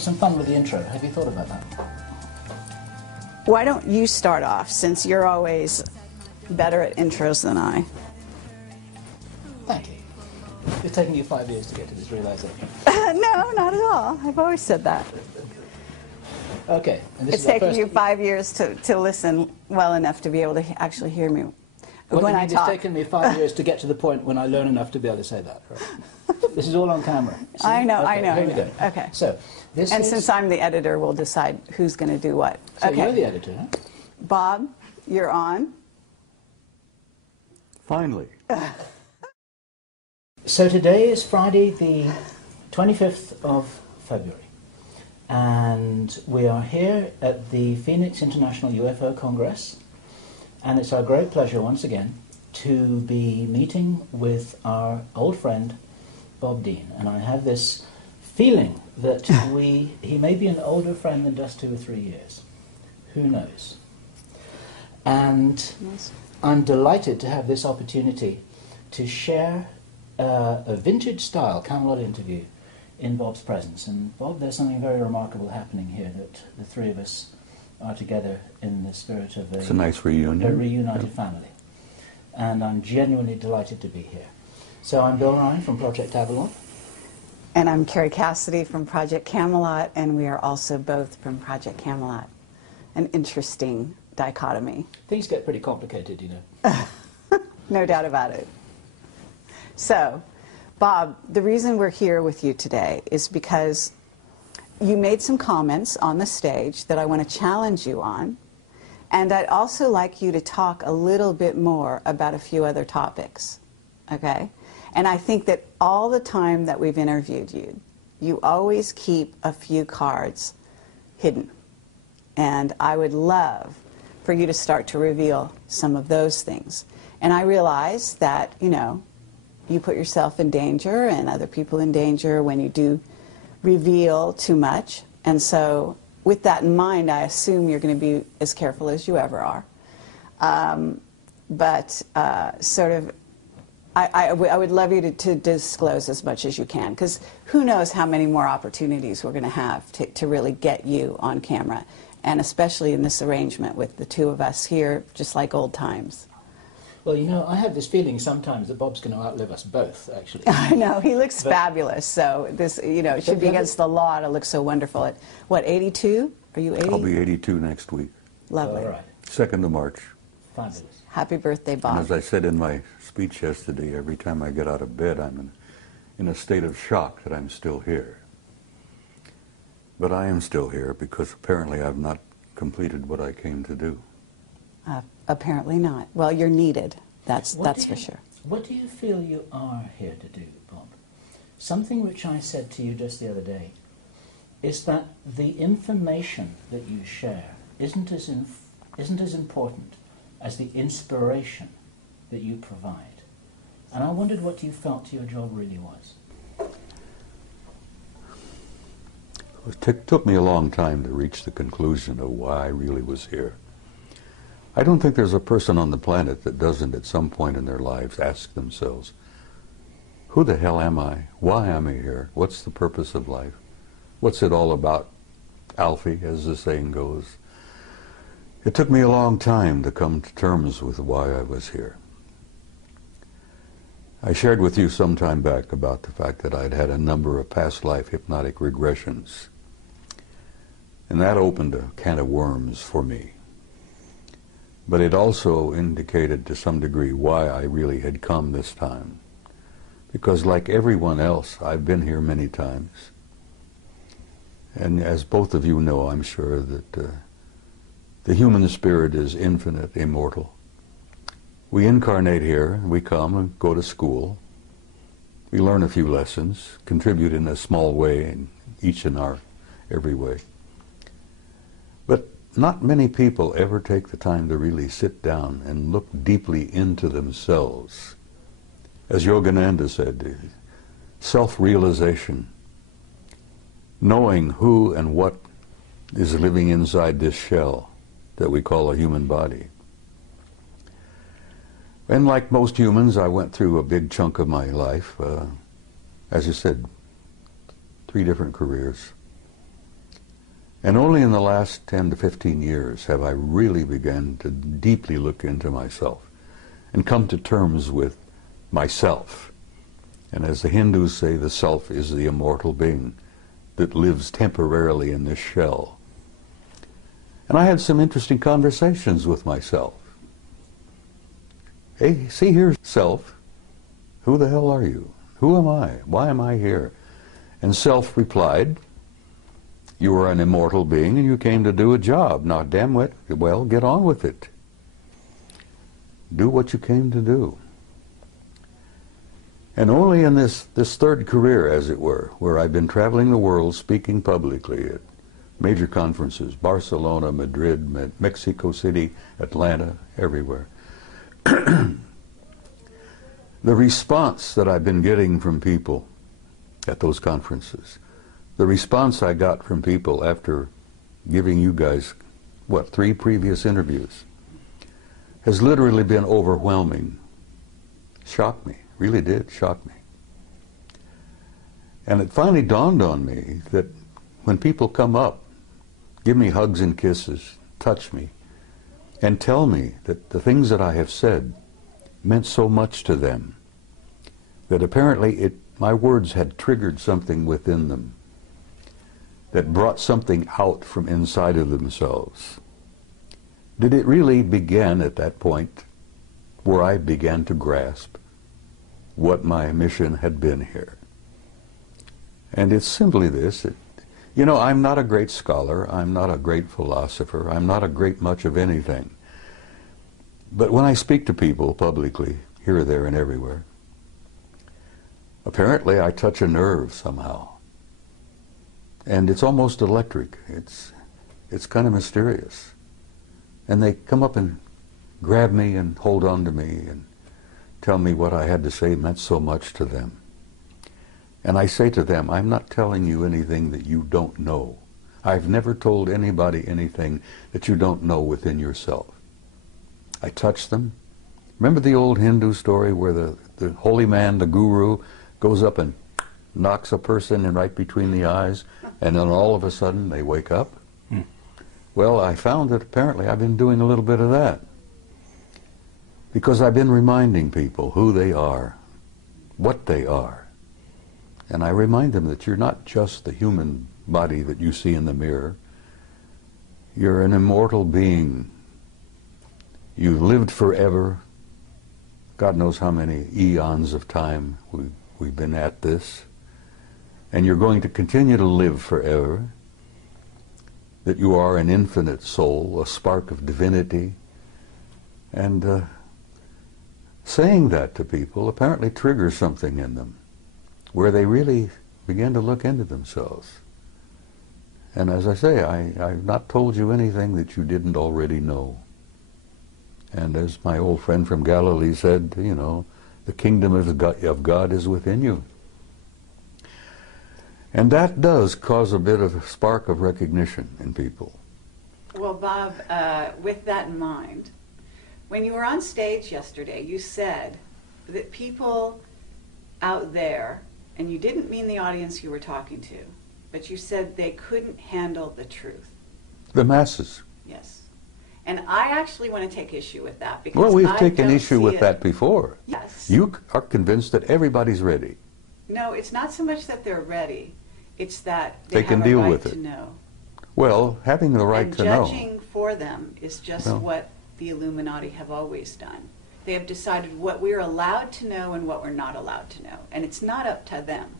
have some fun with the intro. Have you thought about that? Why don't you start off, since you're always better at intros than I? Thank you. It's taken you 5 years to get to this realization. No, not at all. I've always said that. Okay. And this It's is our taken first... you 5 years to listen well enough to be able to actually hear me when I talk. It's taken me 5 years to get to the point when I learn enough to be able to say that. Right? This is all on camera. See? I know, okay, I know. Here we go. Okay. So, this and is... since I'm the editor, we'll decide who's going to do what. So okay. you're the editor, huh? Bob, you're on. Finally. So today is Friday the 25th of February, and we are here at the Phoenix International UFO Congress, and it's our great pleasure once again to be meeting with our old friend Bob Dien. And I have this feeling that he may be an older friend than just 2 or 3 years. Who knows? And I'm delighted to have this opportunity to share a vintage-style Camelot interview in Bob's presence. And Bob, there's something very remarkable happening here, that the three of us are together in the spirit of It's a nice reunion. A reunited family. And I'm genuinely delighted to be here. So I'm Bill Ryan from Project Kamelot. And I'm Carrie Cassidy from Project Camelot, and we are also both from Project Camelot. An interesting dichotomy. Things get pretty complicated, you know. No doubt about it. So, Bob, the reason we're here with you today is because you made some comments on the stage that I want to challenge you on, and I'd also like you to talk a little bit more about a few other topics, okay? And I think that all the time that we've interviewed you, you always keep a few cards hidden. And I would love for you to start to reveal some of those things. And I realize that, you know, you put yourself in danger and other people in danger when you do reveal too much. And so with that in mind, I assume you're going to be as careful as you ever are. I would love you to disclose as much as you can, because who knows how many more opportunities we're going to have to really get you on camera, and especially in this arrangement with the two of us here, just like old times. Well, you know, I have this feeling sometimes that Bob's going to outlive us both, actually. I know, he looks fabulous, so this, you know, it should be against the law to look so wonderful. At, what, 82? Are you 80? I'll be 82 next week. Lovely. All right. 2nd of March. Fabulous. Happy birthday, Bob. And as I said in my speech yesterday, every time I get out of bed, I'm in a state of shock that I'm still here. But I am still here because apparently I've not completed what I came to do. Apparently not. Well, you're needed. That's for sure. What do you feel you are here to do, Bob? Something which I said to you just the other day is that the information that you share isn't as important as the inspiration that you provide. And I wondered what you felt your job really was. It took me a long time to reach the conclusion of why I really was here. I don't think there's a person on the planet that doesn't at some point in their lives ask themselves, who the hell am I? Why am I here? What's the purpose of life? What's it all about? Alfie, as the saying goes. It took me a long time to come to terms with why I was here. I shared with you some time back about the fact that I'd had a number of past life hypnotic regressions. And that opened a can of worms for me. But it also indicated to some degree why I really had come this time. Because like everyone else, I've been here many times. And as both of you know, I'm sure that the human spirit is infinite, immortal. We incarnate here, we come and go to school. We learn a few lessons, contribute in a small way, in each in our every way. But not many people ever take the time to really sit down and look deeply into themselves. As Yogananda said, self-realization, knowing who and what is living inside this shell that we call a human body. And like most humans, I went through a big chunk of my life, as you said, 3 different careers. And only in the last 10 to 15 years have I really begun to deeply look into myself and come to terms with myself. And as the Hindus say, the self is the immortal being that lives temporarily in this shell. And I had some interesting conversations with myself. Hey, see here, self, who the hell are you? Who am I? Why am I here? And self replied, you are an immortal being and you came to do a job. Now, damn it, well, get on with it. Do what you came to do. And only in this third career, as it were, where I've been traveling the world speaking publicly at major conferences, Barcelona, Madrid, Mexico City, Atlanta, everywhere. The response that I've been getting from people at those conferences, the response I got from people after giving you guys, 3 previous interviews, has literally been overwhelming. Shocked me, really did shock me. And it finally dawned on me that when people come up, give me hugs and kisses, touch me, and tell me that the things that I have said meant so much to them, that apparently my words had triggered something within them, that brought something out from inside of themselves. Did it really begin at that point where I began to grasp what my mission had been here? And it's simply this. You know, I'm not a great scholar, I'm not a great philosopher, I'm not a great much of anything. But when I speak to people publicly, here, there, and everywhere, apparently I touch a nerve somehow. And it's almost electric. It's kind of mysterious. And they come up and grab me and hold on to me and tell me what I had to say meant so much to them. And I say to them, I'm not telling you anything that you don't know. I've never told anybody anything that you don't know within yourself. I touch them. Remember the old Hindu story where the holy man, the guru, goes up and knocks a person in right between the eyes, and then all of a sudden they wake up? Well, I found that apparently I've been doing a little bit of that, because I've been reminding people who they are, what they are. And I remind them that you're not just the human body that you see in the mirror. You're an immortal being. You've lived forever. God knows how many eons of time we've been at this. And you're going to continue to live forever. That you are an infinite soul, a spark of divinity. And saying that to people apparently triggers something in them, where they really begin to look into themselves. And as I say, I've not told you anything that you didn't already know. And as my old friend from Galilee said, you know, the kingdom of God is within you. And that does cause a bit of a spark of recognition in people. Well, Bob, with that in mind, when you were on stage yesterday, you said that people out there, and you didn't mean the audience you were talking to, but you said they couldn't handle the truth. The masses. Yes. And I actually want to take issue with that, because well, we've taken issue with that before. Yes. You are convinced that everybody's ready. No, it's not so much that they're ready. It's that they can deal with it. To know. Well, having the right to know. And judging for them is just what the Illuminati have always done. They have decided what we're allowed to know and what we're not allowed to know. And it's not up to them.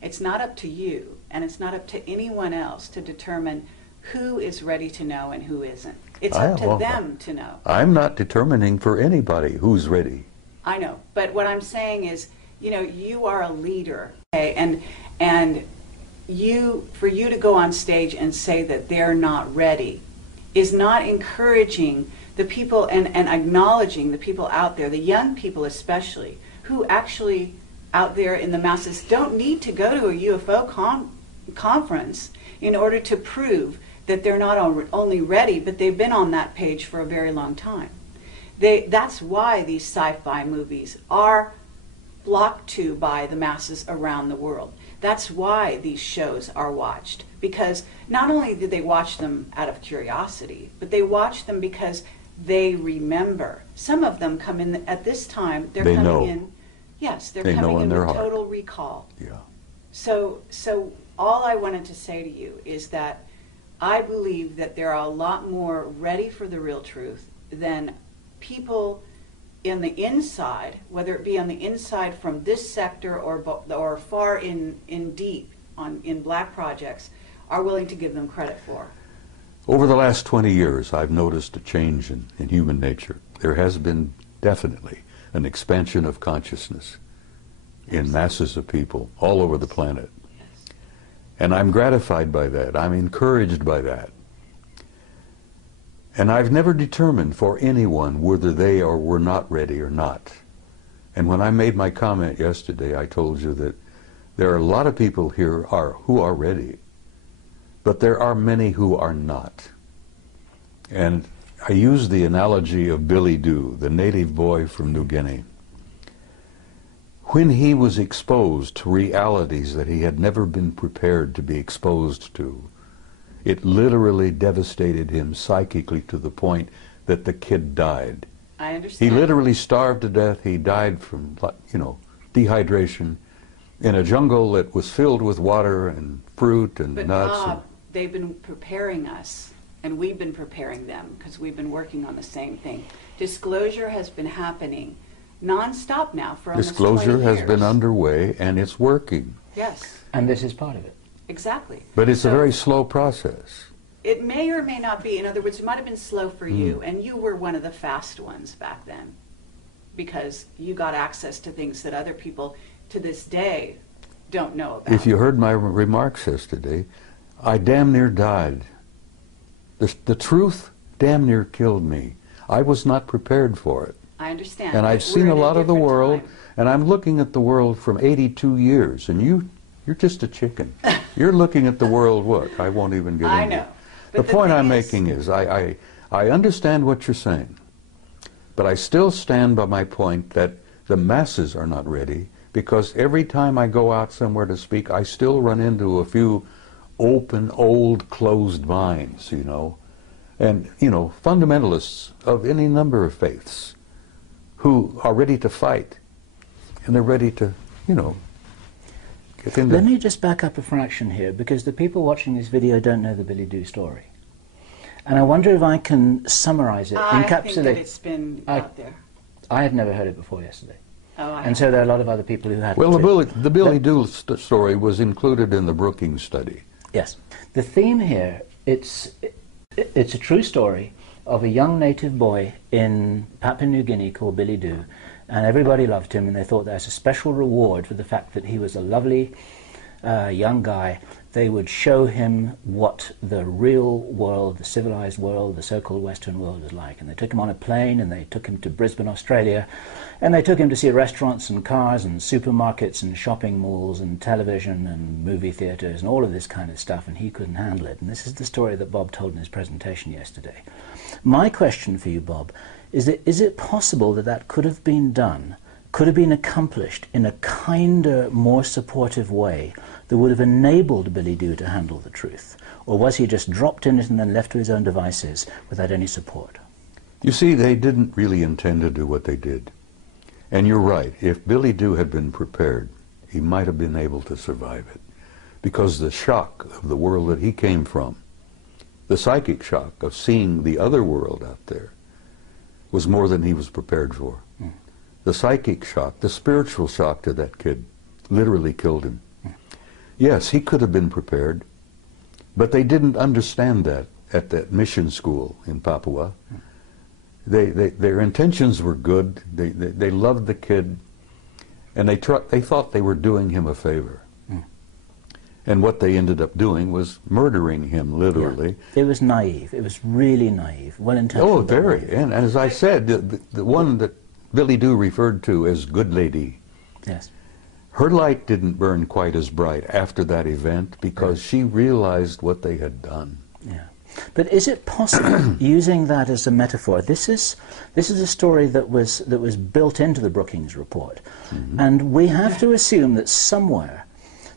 It's not up to you, and it's not up to anyone else to determine who is ready to know and who isn't. It's up to them to know. I'm not determining for anybody who's ready. I know, but what I'm saying is, you know, you are a leader, okay? And for you to go on stage and say that they're not ready is not encouraging the people and acknowledging the people out there, the young people especially, who actually out there in the masses don't need to go to a UFO conference in order to prove that they're not only ready, but they've been on that page for a very long time. That's why these sci-fi movies are flocked to by the masses around the world. That's why these shows are watched, because not only do they watch them out of curiosity, but they watch them because they remember. Some of them come in at this time, they're coming know. in, yes, they're They know coming in in their with heart. total recall. Yeah. So all I wanted to say to you is that I believe that there are a lot more ready for the real truth than people in the inside, whether it be on the inside from this sector or far in deep in black projects, are willing to give them credit for. Over the last 20 years, I've noticed a change in human nature. There has been definitely an expansion of consciousness in masses of people all over the planet. Yes. And I'm gratified by that. I'm encouraged by that. And I've never determined for anyone whether they were not ready or not. And when I made my comment yesterday, I told you that there are a lot of people here who are ready, but there are many who are not. And I used the analogy of Billy Doo, the native boy from New Guinea. When he was exposed to realities that he had never been prepared to be exposed to, it literally devastated him psychically to the point that the kid died. I understand. He literally starved to death. He died from, dehydration in a jungle that was filled with water and fruit and But nuts. Bob, they've been preparing us, and we've been preparing them, because we've been working on the same thing. Disclosure has been happening non-stop now for almost 20 years. Disclosure has been underway, and it's working. Yes, And this is part of it. exactly. But it's a So very slow process. it may or may not be. In other words, it might have been slow for you, and you were one of the fast ones back then, because you got access to things that other people to this day don't know about. If you heard my remarks yesterday, I damn near died. The truth damn near killed me. I was not prepared for it. I understand. And but I've seen we're a in lot of the different world, time. and I'm looking at the world from 82 years, and you're just a chicken. You're looking at the world, what? I won't even get I into know. it. But The point thing I'm making is I understand what you're saying, but I still stand by my point that the masses are not ready, because every time I go out somewhere to speak, I still run into a few open, old, closed minds, and, fundamentalists of any number of faiths who are ready to fight, and they're ready to, get into... Let me just back up a fraction here, because the people watching this video don't know the Billy Doo story. And I wonder if I can summarize it, I encapsulate... think that it's been out there. I had never heard it before yesterday. Oh, I And so there are a lot of other people who hadn't. Well, too. the Billy Doo story was included in the Brookings study. Yes. The theme here, it's a true story of a young native boy in Papua New Guinea called Billy Doo, and everybody loved him, and they thought there's a special reward for the fact that he was a lovely young guy. They would show him what the real world, the civilized world, the so-called Western world was like. And they took him on a plane, and they took him to Brisbane, Australia, and they took him to see restaurants and cars and supermarkets and shopping malls and television and movie theaters and all of this kind of stuff, and he couldn't handle it. And this is the story that Bob told in his presentation yesterday. My question for you, Bob, is it possible that that could have been done, could have been accomplished in a kinder, more supportive way that would have enabled Billy Doo to handle the truth? Or was he just dropped in it and then left to his own devices without any support? You see, they didn't really intend to do what they did. And you're right, if Billy Doo had been prepared, he might have been able to survive it. Because the shock of the world that he came from, the psychic shock of seeing the other world out there, was more than he was prepared for. The psychic shock, the spiritual shock to that kid, literally killed him. Yes, he could have been prepared, but they didn't understand that at that mission school in Papua. Their intentions were good. They loved the kid, and they thought they were doing him a favor. And what they ended up doing was murdering him, literally. Yeah. It was naive. It was really naive. Well-intentioned. Oh, very. And as I said, the one that Billy Doo referred to as Good Lady, Yes. her light didn't burn quite as bright after that event because she realized what they had done. Yeah. But is it possible, using that as a metaphor, this is a story that was built into the Brookings report, and we have to assume that somewhere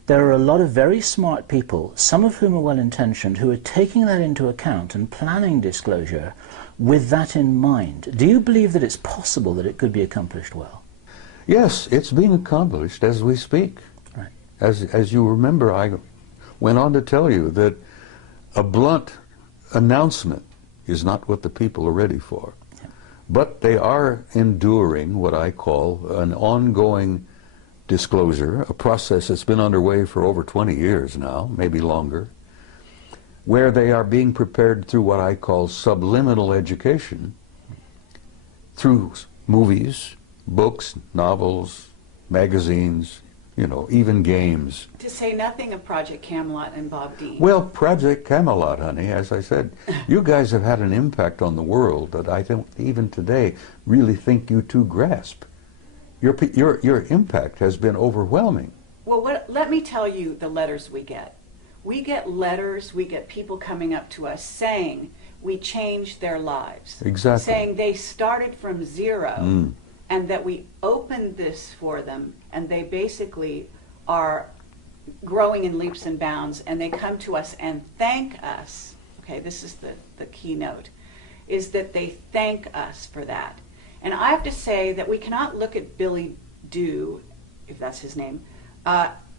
there are a lot of very smart people, some of whom are well-intentioned, who are taking that into account and planning disclosure with that in mind. Do you believe that it's possible that it could be accomplished well? Yes, it's being accomplished as we speak. Right. As you remember, I went on to tell you that a blunt announcement is not what the people are ready for. Yeah. But they are enduring what I call an ongoing disclosure, a process that's been underway for over 20 years now, maybe longer, where they are being prepared through what I call subliminal education, through movies, books, novels, magazines, you know, even games. To say nothing of Project Camelot and Bob Dien. Well, Project Camelot, honey, as I said, you guys have had an impact on the world that I don't even today really think you two grasp. Your impact has been overwhelming. Well, let me tell you the letters we get. We get letters, we get people coming up to us saying we changed their lives. Exactly. Saying they started from zero and that we opened this for them and they basically are growing in leaps and bounds, and they come to us and thank us. Okay, this is the keynote, is that they thank us for that. And I have to say that we cannot look at Billy Doo, if that's his name,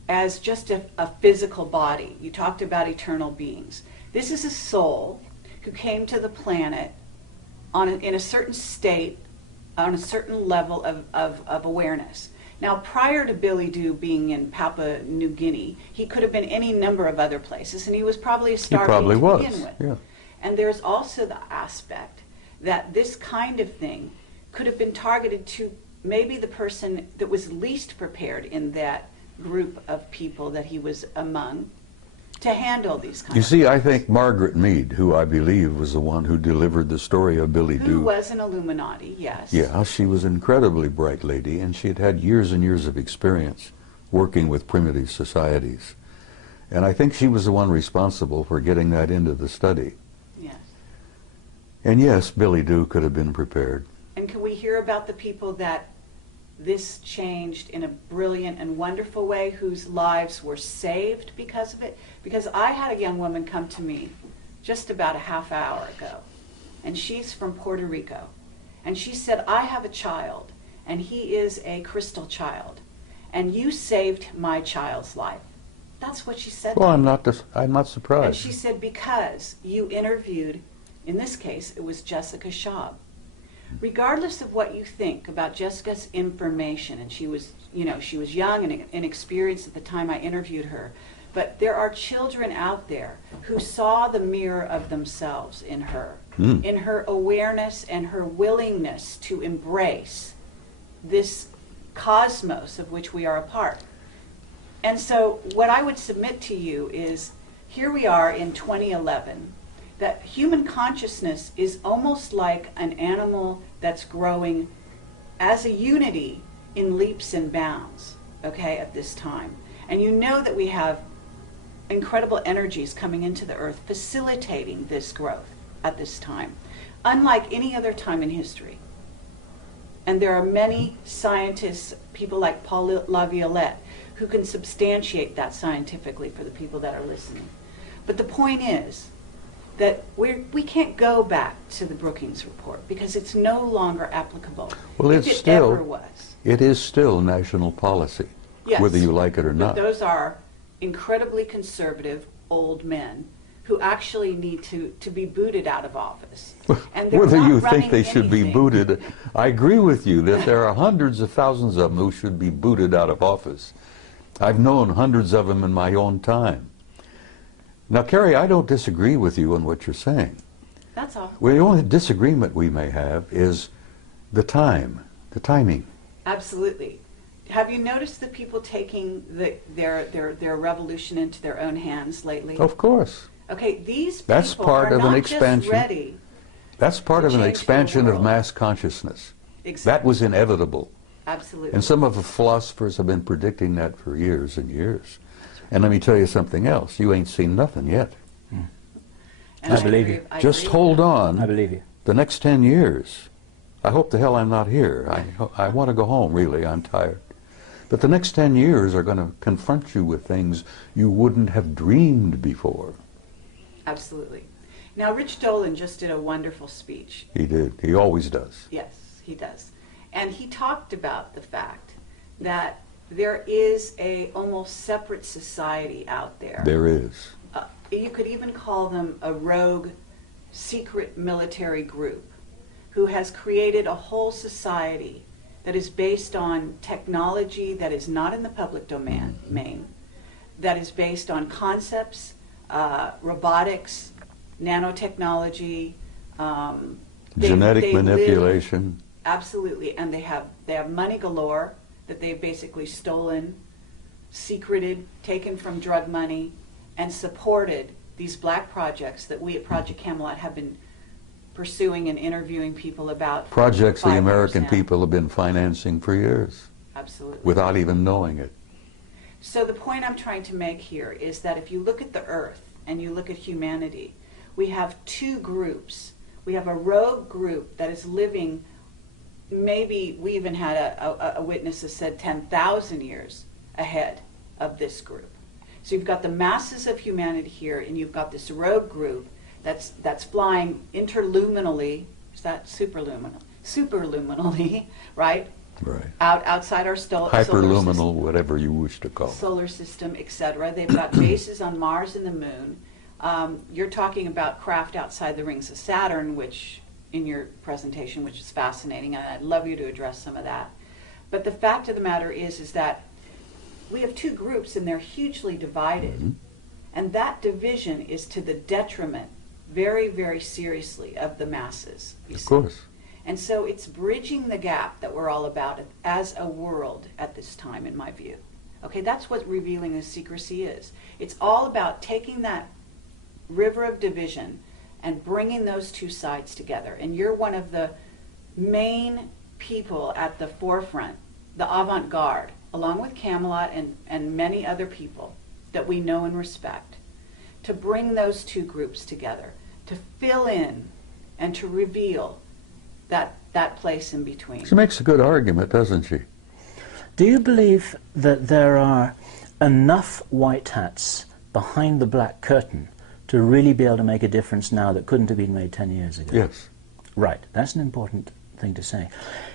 as just a physical body. You talked about eternal beings. This is a soul who came to the planet in a certain state, on a certain level of awareness. Now, prior to Billy Doo being in Papua New Guinea, he could have been any number of other places, and he was probably a star to begin with. Yeah. And there's also the aspect that this kind of thing could have been targeted to maybe the person that was least prepared in that group of people that he was among to handle these kinds of things. You see, I think Margaret Mead, who I believe was the one who delivered the story of Billy Doo. Who was an Illuminati, yes. Yeah, she was an incredibly bright lady, and she had had years and years of experience working with primitive societies. And I think she was the one responsible for getting that into the study. Yes. And yes, Billy Doo could have been prepared. And can we hear about the people that this changed in a brilliant and wonderful way, whose lives were saved because of it? Because I had a young woman come to me just about a half hour ago, and she's from Puerto Rico. And she said, I have a child, and he is a crystal child, and you saved my child's life. That's what she said. Well, I'm not surprised. And she said, because you interviewed, in this case, it was Jessica Schaub. Regardless of what you think about Jessica's information, and she was young and inexperienced at the time I interviewed her, but there are children out there who saw the mirror of themselves in her, in her awareness and her willingness to embrace this cosmos of which we are a part. And so what I would submit to you is, here we are in 2011, that human consciousness is almost like an animal that's growing as a unity in leaps and bounds, okay, at this time. And you know that we have incredible energies coming into the earth facilitating this growth at this time, unlike any other time in history. And there are many scientists, people like Paul LaViolette, who can substantiate that scientifically for the people that are listening. But the point is that we can't go back to the Brookings report because it's no longer applicable. Well, if it ever was. It is still national policy, Yes, whether you like it or not. But those are incredibly conservative old men who actually need to be booted out of office. And they're whether not you think running they should be anything. booted, I agree with you that there are hundreds of thousands of them who should be booted out of office. I've known hundreds of them in my own time. Now, Carrie, I don't disagree with you on what you're saying. That's all. Well, the only disagreement we may have is the timing. Absolutely. Have you noticed the people taking their revolution into their own hands lately? Of course. Okay, these people That's part are of an not expansion. just ready. That's part to of an change the expansion of world. mass consciousness. Exactly. That was inevitable. Absolutely. And some of the philosophers have been predicting that for years and years. And let me tell you something else. You ain't seen nothing yet. And I believe you. Just hold on. I believe you. The next 10 years. I hope the hell I'm not here. I want to go home, really. I'm tired. But the next 10 years are going to confront you with things you wouldn't have dreamed before. Absolutely. Now, Rich Dolan just did a wonderful speech. He did. He always does. Yes, he does. And he talked about the fact that there is a almost separate society out there. There is. You could even call them a rogue, secret military group who has created a whole society that is based on technology that is not in the public domain, that is based on concepts, robotics, nanotechnology, genetic manipulation. Absolutely, and they have money galore that they've basically stolen, secreted, taken from drug money, and supported these black projects that we at Project Camelot have been pursuing and interviewing people about. Projects the American people have been financing for years. Absolutely. Without even knowing it. So the point I'm trying to make here is that if you look at the earth and you look at humanity, we have two groups. We have a rogue group that is living, maybe we even had a witness that said 10,000 years ahead of this group. So you've got the masses of humanity here, and you've got this rogue group that's flying interluminally. Is that superluminal? Superluminally, right? Right. Outside our solar hyperluminal, system, whatever you wish to call it. Solar system, etc. They've got bases on Mars and the Moon. You're talking about craft outside the rings of Saturn, which in your presentation, which is fascinating, and I'd love you to address some of that. But the fact of the matter is that we have two groups, and they're hugely divided. Mm-hmm. And that division is to the detriment, very, very seriously, of the masses. Of course. And so it's bridging the gap that we're all about as a world at this time, in my view. Okay, that's what revealing the secrecy is. It's all about taking that river of division and bringing those two sides together. And you're one of the main people at the forefront, the avant-garde, along with Camelot and many other people that we know and respect, to bring those two groups together, to fill in and to reveal that place in between. She makes a good argument, doesn't she? Do you believe that there are enough white hats behind the black curtain to really be able to make a difference now that couldn't have been made 10 years ago? Yes. Right, that's an important thing to say.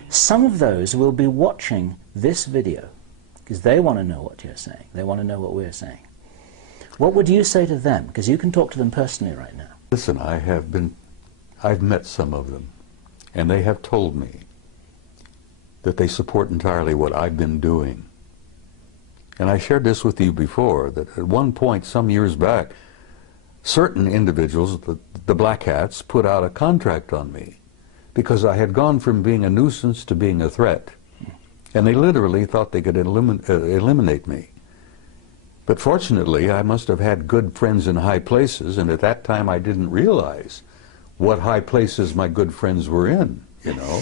Some of those will be watching this video because they want to know what you're saying. They want to know what we're saying. What would you say to them? Because you can talk to them personally right now. Listen, I've met some of them, and they have told me that they support entirely what I've been doing. And I shared this with you before, that at one point, some years back, certain individuals, the black hats, put out a contract on me because I had gone from being a nuisance to being a threat. And they literally thought they could eliminate me. But fortunately, I must have had good friends in high places, and at that time I didn't realize what high places my good friends were in, you know.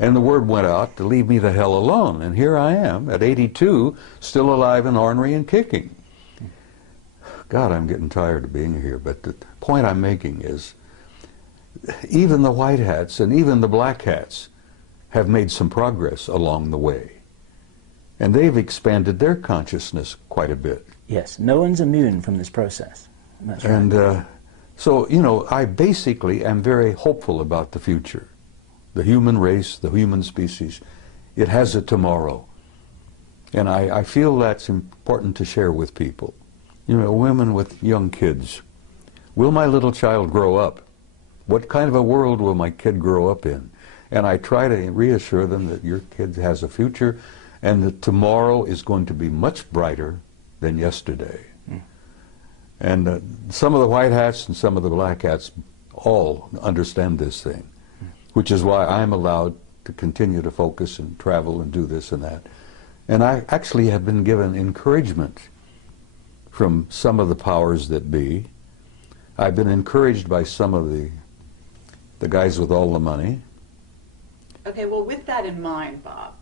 And the word went out to leave me the hell alone. And here I am, at 82, still alive and ornery and kicking. God, I'm getting tired of being here. But the point I'm making is, even the white hats and even the black hats have made some progress along the way. And they've expanded their consciousness quite a bit. Yes, no one's immune from this process. That's right. And so, you know, I basically am very hopeful about the future. The human race, the human species, it has a tomorrow. And I feel that's important to share with people. You know, women with young kids. Will my little child grow up? What kind of a world will my kid grow up in? And I try to reassure them that your kid has a future and that tomorrow is going to be much brighter than yesterday. Mm. And some of the white hats and some of the black hats all understand this thing, which is why I'm allowed to continue to focus and travel and do this and that. And I actually have been given encouragement from some of the powers that be. I've been encouraged by some of the guys with all the money. Okay, well, with that in mind, Bob,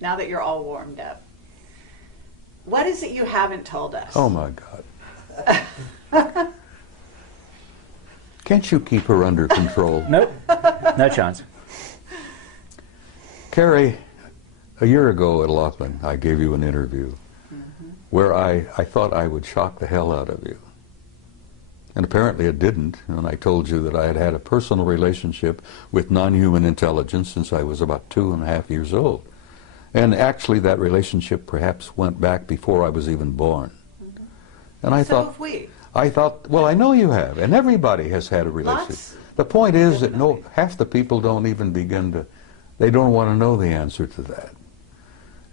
now that you're all warmed up, what is it you haven't told us? Oh, my God. Can't you keep her under control? Nope, no chance. Carrie, A year ago at Laughlin, I gave you an interview where I thought I would shock the hell out of you. And apparently it didn't. And I told you that I had had a personal relationship with non-human intelligence since I was about 2.5 years old. And actually that relationship perhaps went back before I was even born. And I thought, have we. I thought, well, I know you have, and everybody has had a relationship. The point is that half the people don't even begin to, they don't want to know the answer to that.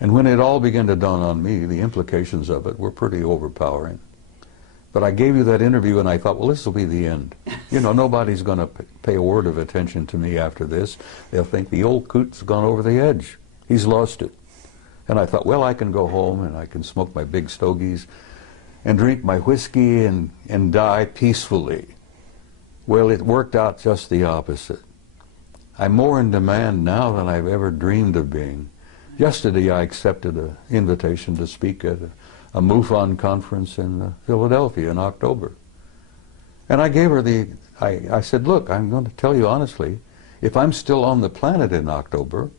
And when it all began to dawn on me, the implications of it were pretty overpowering. But I gave you that interview and I thought, well, this will be the end. You know, nobody's going to pay a word of attention to me after this. They'll think the old coot's gone over the edge. He's lost it. And I thought, well, I can go home and I can smoke my big stogies and drink my whiskey and die peacefully. Well, it worked out just the opposite. I'm more in demand now than I've ever dreamed of being. Yesterday I accepted an invitation to speak at a MUFON conference in Philadelphia in October. And I gave her I said, look, I'm going to tell you honestly, if I'm still on the planet in October,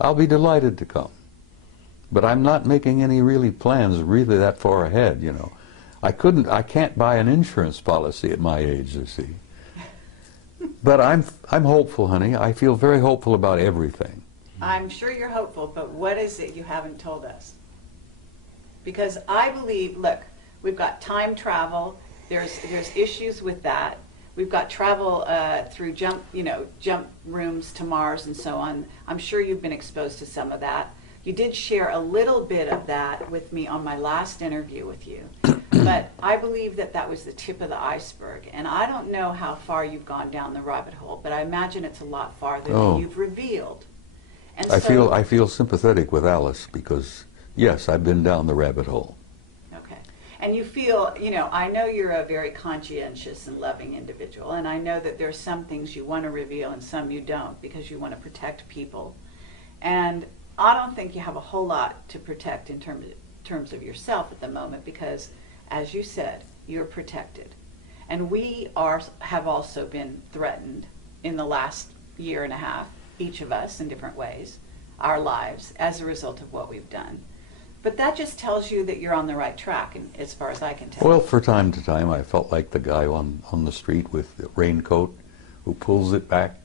I'll be delighted to come. But I'm not making any plans really that far ahead, you know. I can't buy an insurance policy at my age, you see. But I'm hopeful, honey. I feel very hopeful about everything. I'm sure you're hopeful, but what is it you haven't told us? Because I believe, look, we've got time travel. There's issues with that. We've got travel through jump rooms to Mars and so on. I'm sure you've been exposed to some of that. You did share a little bit of that with me on my last interview with you. But I believe that that was the tip of the iceberg. And I don't know how far you've gone down the rabbit hole, but I imagine it's a lot farther than you've revealed. And I feel sympathetic with Alice because, yes, I've been down the rabbit hole. Okay. And you feel, I know you're a very conscientious and loving individual, and I know that there's some things you want to reveal and some you don't because you want to protect people. And I don't think you have a whole lot to protect in terms of yourself at the moment because, as you said, you're protected. And we have also been threatened in the last year and a half, each of us in different ways, our lives, as a result of what we've done. But that just tells you that you're on the right track, and as far as I can tell. Well, for time to time, I felt like the guy on the street with the raincoat who pulls it back,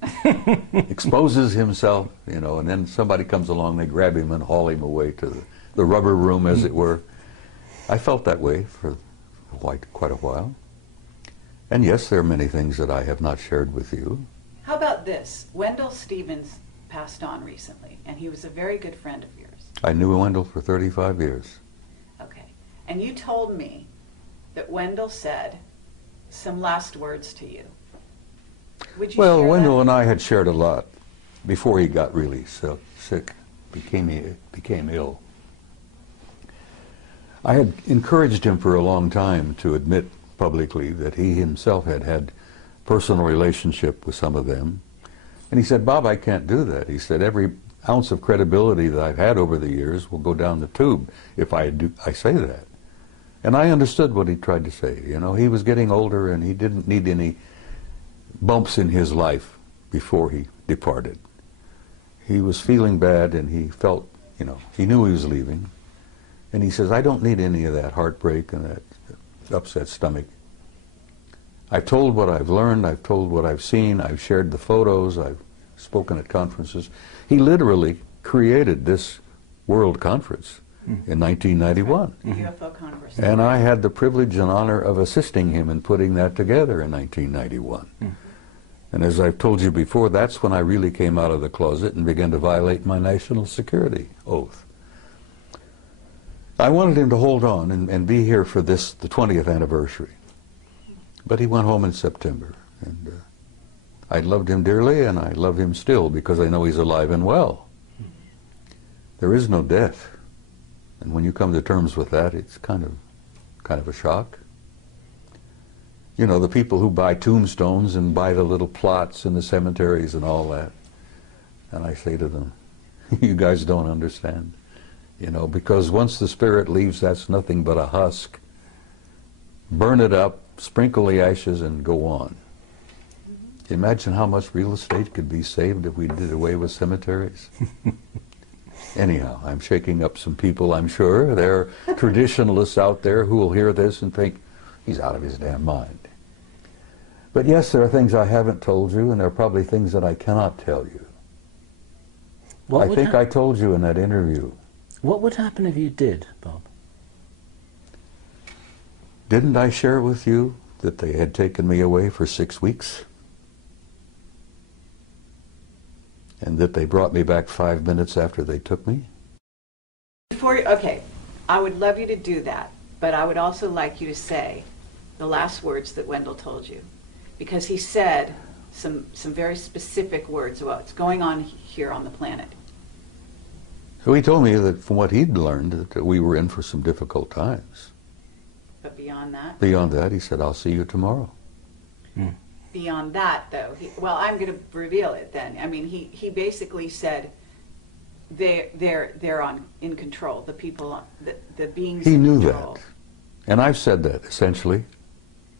exposes himself, and then somebody comes along, they grab him and haul him away to the rubber room, as it were. I felt that way for quite a while. And yes, there are many things that I have not shared with you. How about this? Wendell Stevens passed on recently, and he was a very good friend of yours. I knew Wendell for 35 years. Okay. And you told me that Wendell said some last words to you. Would you Well, share Wendell that? and I had shared a lot before he got really sick, became ill. I had encouraged him for a long time to admit publicly that he himself had had personal relationship with some of them. And he said, Bob, I can't do that. He said, every ounce of credibility that I've had over the years will go down the tube if I say that. And I understood what he tried to say. He was getting older and he didn't need any bumps in his life before he departed. He was feeling bad and he felt, he knew he was leaving. And he says, I don't need any of that heartbreak and that upset stomach. I've told what I've learned, I've told what I've seen, I've shared the photos, I've spoken at conferences. He literally created this world conference in 1991. The UFO Congress. And I had the privilege and honor of assisting him in putting that together in 1991. And as I've told you before, that's when I really came out of the closet and began to violate my national security oath. I wanted him to hold on and be here for the 20th anniversary. But he went home in September. And I loved him dearly, and I love him still because I know he's alive and well. There is no death. And when you come to terms with that, it's kind of a shock. The people who buy tombstones and buy the little plots in the cemeteries and all that. And I say to them, you guys don't understand. Because once the spirit leaves, that's nothing but a husk. Burn it up, sprinkle the ashes, and go on. Imagine how much real estate could be saved if we did away with cemeteries. Anyhow, I'm shaking up some people, I'm sure. There are traditionalists out there who will hear this and think, he's out of his damn mind. But yes, there are things I haven't told you, and there are probably things that I cannot tell you. I think I told you in that interview. What would happen if you did, Bob? Didn't I share with you that they had taken me away for 6 weeks? And that they brought me back 5 minutes after they took me? Okay, I would love you to do that, but I would also like you to say the last words that Wendell told you, because he said some very specific words about what's going on here on the planet. So he told me that from what he'd learned, that we were in for some difficult times. But beyond that? Beyond that, he said, I'll see you tomorrow. Mm. Beyond that, though, well, I'm going to reveal it then. I mean, he basically said they're in control. The people, the beings. He knew control. that, and I've said that essentially.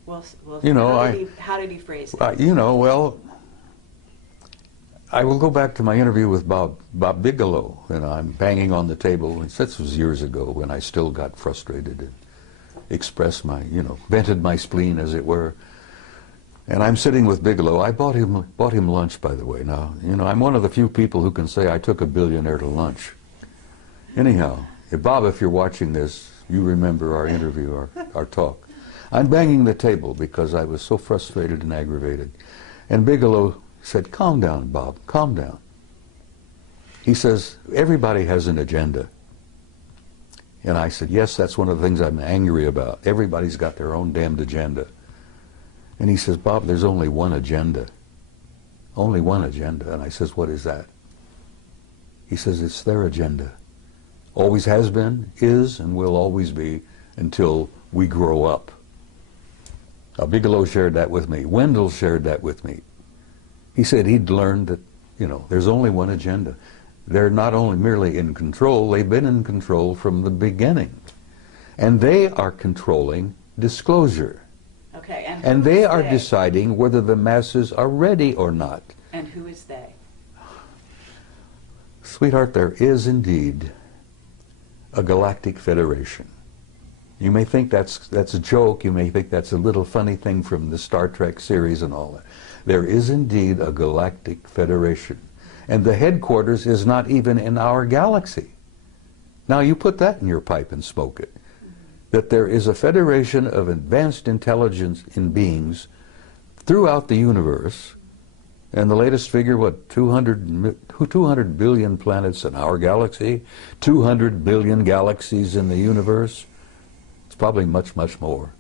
Well, you know, how did he phrase it? You know, well, I will go back to my interview with Bob Bigelow, and I'm banging on the table. And this was years ago when I still got frustrated and expressed my, vented my spleen, as it were. And I'm sitting with Bigelow. I bought him lunch, by the way. Now, I'm one of the few people who can say I took a billionaire to lunch. Anyhow, Bob, if you're watching this, you remember our interview, our talk. I'm banging the table because I was so frustrated and aggravated. And Bigelow said, calm down, Bob, calm down. He says, everybody has an agenda. And I said, yes, that's one of the things I'm angry about. Everybody's got their own damned agenda. And he says, Bob, there's only one agenda. Only one agenda. And I says, what is that? He says, it's their agenda. Always has been, is, and will always be until we grow up. Now, Bigelow shared that with me. Wendell shared that with me. He said he'd learned that, there's only one agenda. They're not only merely in control, they've been in control from the beginning. And they are controlling disclosure. Okay, and they are deciding whether the masses are ready or not. And who is they? Sweetheart, there is indeed a galactic federation. You may think that's a joke, you may think that's a little funny thing from the Star Trek series and all that. There is indeed a galactic federation. And the headquarters is not even in our galaxy. Now you put that in your pipe and smoke it. That there is a federation of advanced intelligence in beings throughout the universe, and the latest figure, 200 billion planets in our galaxy, 200 billion galaxies in the universe. It's probably much, much more.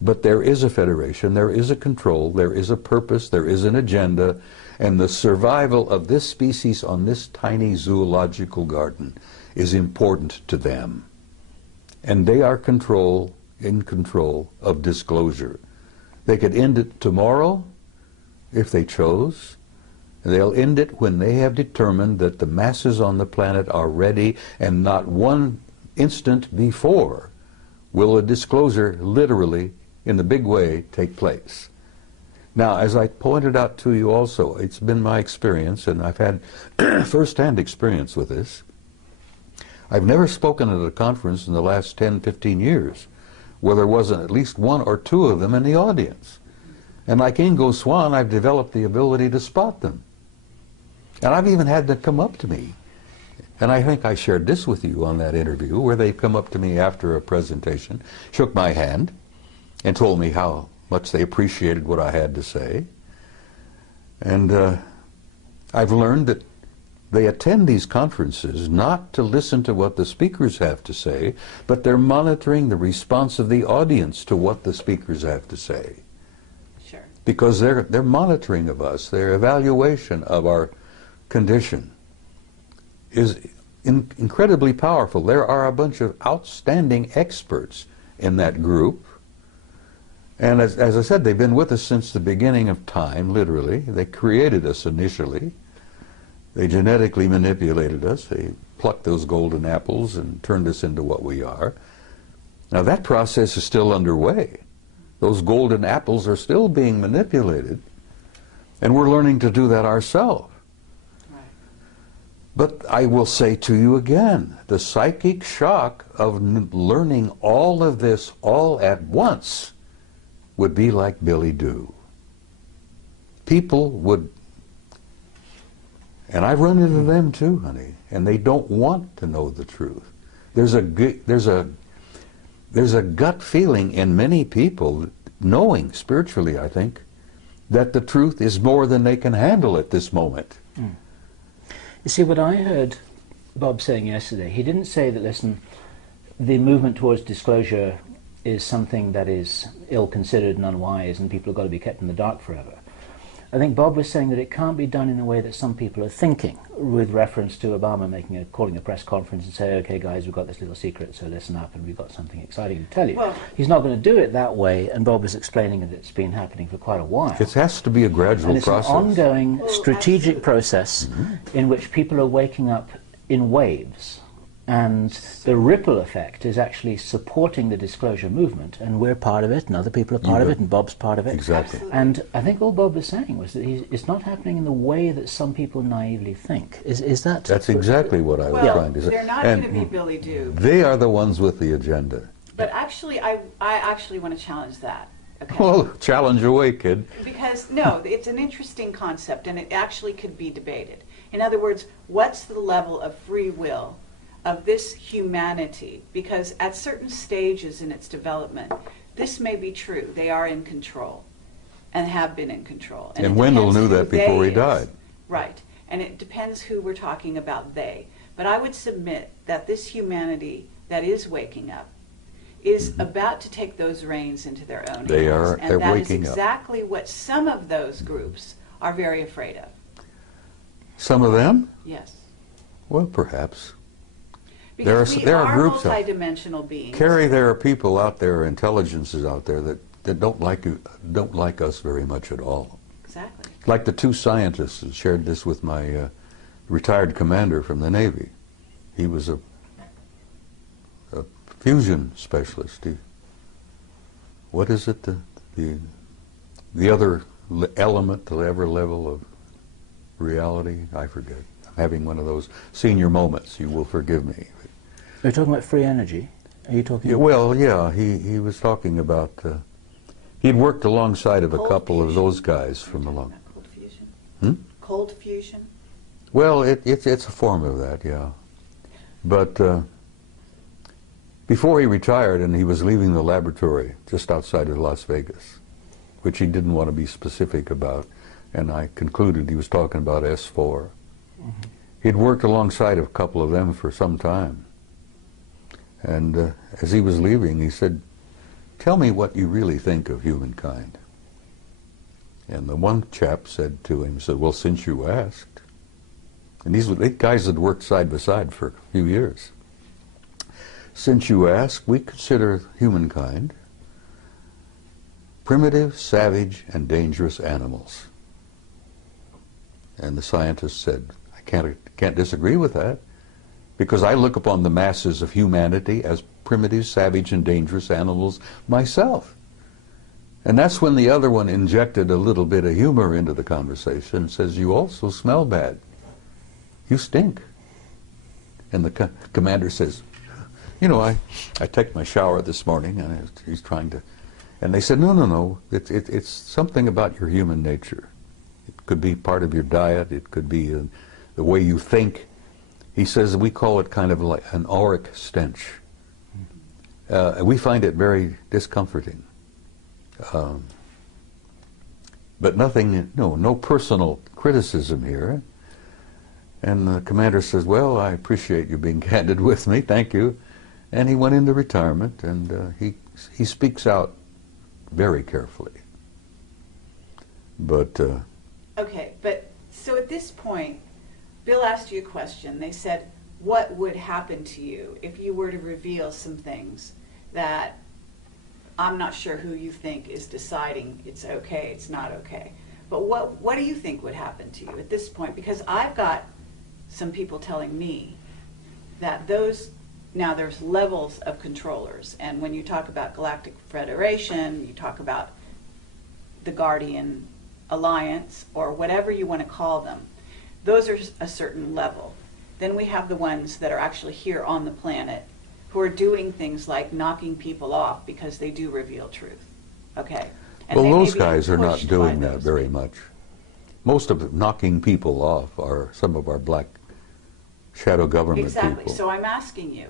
But there is a federation, there is a control, there is a purpose, there is an agenda, and the survival of this species on this tiny zoological garden is important to them. And they are in control of disclosure. They could end it tomorrow if they chose. They'll end it when they have determined that the masses on the planet are ready, and not one instant before will a disclosure literally, in the big way, take place. Now, as I pointed out to you also, it's been my experience, and I've had first-hand experience with this. I've never spoken at a conference in the last 10, 15 years where there wasn't at least one or two of them in the audience. And like Ingo Swann, I've developed the ability to spot them. And I've even had them come up to me. And I think I shared this with you on that interview, where they come up to me after a presentation, shook my hand, and told me how much they appreciated what I had to say. And I've learned that they attend these conferences not to listen to what the speakers have to say, but they're monitoring the response of the audience to what the speakers have to say. Sure. Because their monitoring of us, their evaluation of our condition is incredibly powerful. There are a bunch of outstanding experts in that group. And as I said, they've been with us since the beginning of time, literally. They created us initially. They genetically manipulated us. They plucked those golden apples and turned us into what we are. Now that process is still underway. Those golden apples are still being manipulated, and we're learning to do that ourselves. Right. But I will say to you again, the psychic shock of learning all of this all at once would be like Billy Do. People would, and I've run into them too, honey, and they don't want to know the truth. There's a gut feeling in many people, knowing spiritually, I think, that the truth is more than they can handle at this moment. Mm. You see, what I heard Bob saying yesterday, he didn't say that, listen, the movement towards disclosure is something that is ill-considered and unwise and people have got to be kept in the dark forever. I think Bob was saying that it can't be done in the way that some people are thinking, with reference to Obama calling a press conference and say, okay guys, we've got this little secret, so listen up and we've got something exciting to tell you. Well, he's not going to do it that way, and Bob was explaining that it's been happening for quite a while. It has to be a gradual process. And it's an ongoing strategic process in which people are waking up in waves. And the ripple effect is actually supporting the disclosure movement, and we're part of it, and other people are part of it, and Bob's part of it. Exactly. And I think all Bob was saying was that it's not happening in the way that some people naively think. Is that? That's exactly what I was trying to say. They're not going to be Billy Do. They are the ones with the agenda. But actually, I actually want to challenge that. Okay. Well, challenge away, kid. Because, no, it's an interesting concept, and it actually could be debated. In other words, what's the level of free will of this humanity? Because at certain stages in its development, this may be true. They are in control and have been in control. And Wendell knew that before he died. Right. And it depends who we're talking about, they. But I would submit that this humanity that is waking up is about to take those reins into their own hands. They're waking up. And that is exactly what some of those groups are very afraid of. Some of them? Yes. Well, perhaps. Because there are groups multidimensional beings. Carrie, there are people out there, intelligences out there that don't like us very much at all. Exactly. Like the two scientists who shared this with my retired commander from the Navy. He was a fusion specialist. What is it? The other element, the other level of reality? I forget. I'm having one of those senior moments. You will forgive me. Are you talking about free energy? Are you talking? Yeah, well, yeah. He was talking about. He'd worked alongside of a couple of those guys from along. Cold fusion. Hmm? Cold fusion. Well, it's a form of that, yeah. But before he retired, and he was leaving the laboratory just outside of Las Vegas, which he didn't want to be specific about, and I concluded he was talking about S4. He'd worked alongside of a couple of them for some time. And as he was leaving, he said, "Tell me what you really think of humankind." And the one chap said to him, "Well, since you asked." And these guys had worked side by side for a few years. "Since you ask, we consider humankind primitive, savage, and dangerous animals." And the scientist said, "I can't disagree with that, because I look upon the masses of humanity as primitive, savage, and dangerous animals myself." And that's when the other one injected a little bit of humor into the conversation and says, "You also smell bad. You stink." And the commander says, "You know, I took my shower this morning," and he's trying to, and they said, no, it's something about your human nature. It could be part of your diet, it could be the way you think. He says we call it kind of like an auric stench. We find it very discomforting. But nothing, no personal criticism here. And the commander says, "Well, I appreciate you being candid with me, thank you." And he went into retirement, and he speaks out very carefully. But okay, but so at this point, Bill asked you a question. They said, what would happen to you if you were to reveal some things that I'm not sure who you think is deciding it's okay, it's not okay. But what do you think would happen to you at this point? Because I've got some people telling me that now there's levels of controllers. And when you talk about Galactic Federation, you talk about the Guardian Alliance, or whatever you want to call them, those are a certain level. Then we have the ones that are actually here on the planet who are doing things like knocking people off because they do reveal truth. Okay? And Well, they may those be guys are not pushed doing by that those very people. much. Most of knocking people off are some of our black shadow government Exactly. people. So I'm asking you,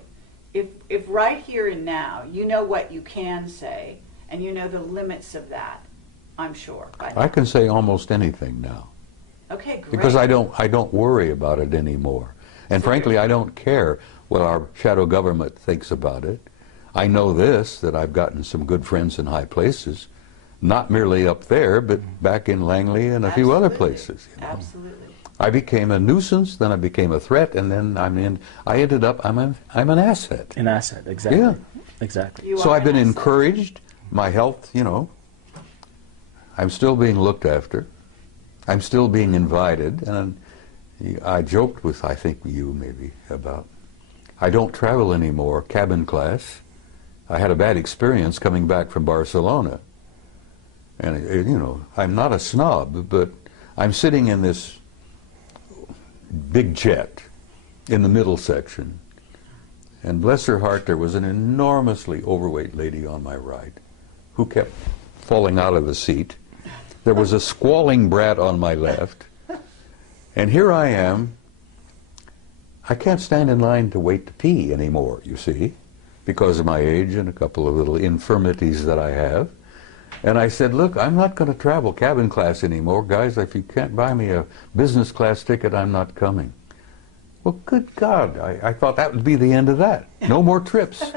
if right here and now you know what you can say and you know the limits of that, I'm sure. By now. I can say almost anything now Okay, great. because I don't worry about it anymore. And So frankly, I don't care what our shadow government thinks about it. I know this, that I've gotten some good friends in high places, not merely up there, but back in Langley and a few other Absolutely. places. You know. Absolutely. I became a nuisance, then I became a threat, and then I ended up, I'm an asset. An asset, exactly. Yeah. Exactly. You So are I've been an asset. encouraged, my health, you know, I'm still being looked after. I'm still being invited, and I joked with, I think you maybe, about, I don't travel anymore, cabin class. I had a bad experience coming back from Barcelona. And, you know, I'm not a snob, but I'm sitting in this big jet in the middle section. And bless her heart, there was an enormously overweight lady on my right who kept falling out of the seat. There was a squalling brat on my left. And here I am. I can't stand in line to wait to pee anymore, you see, because of my age and a couple of little infirmities that I have. And I said, look, I'm not going to travel cabin class anymore. Guys, if you can't buy me a business class ticket, I'm not coming. Well, good God, I thought that would be the end of that. No more trips.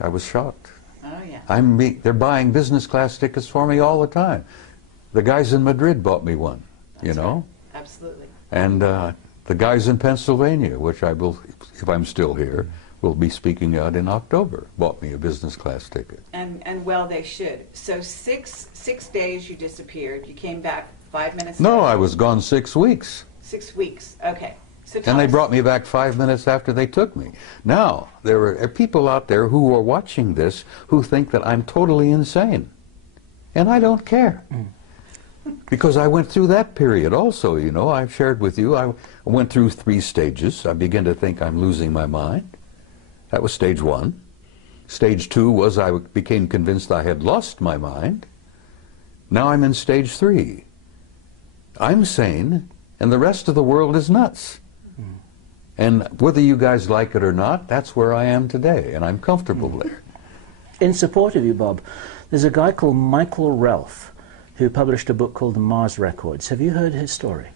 I was shocked. Oh, yeah. They're buying business class tickets for me all the time. The guys in Madrid bought me one, you know? Right. Absolutely. And the guys in Pennsylvania, which I will, if I'm still here, will be speaking out in October, bought me a business class ticket. And well, they should. So six days you disappeared. You came back 5 minutes No, later. I was gone 6 weeks. 6 weeks. Okay. So tell And they us- brought me back 5 minutes after they took me. Now, there are people out there who are watching this who think that I'm totally insane. And I don't care. Because I went through that period also, you know. I've shared with you, I went through 3 stages. I began to think I'm losing my mind. That was stage 1. Stage 2 was I became convinced I had lost my mind. Now I'm in stage 3. I'm sane, and the rest of the world is nuts. And whether you guys like it or not, that's where I am today, and I'm comfortable there. In support of you, Bob, there's a guy called Michael Ralph who published a book called The Mars Records. Have you heard his story?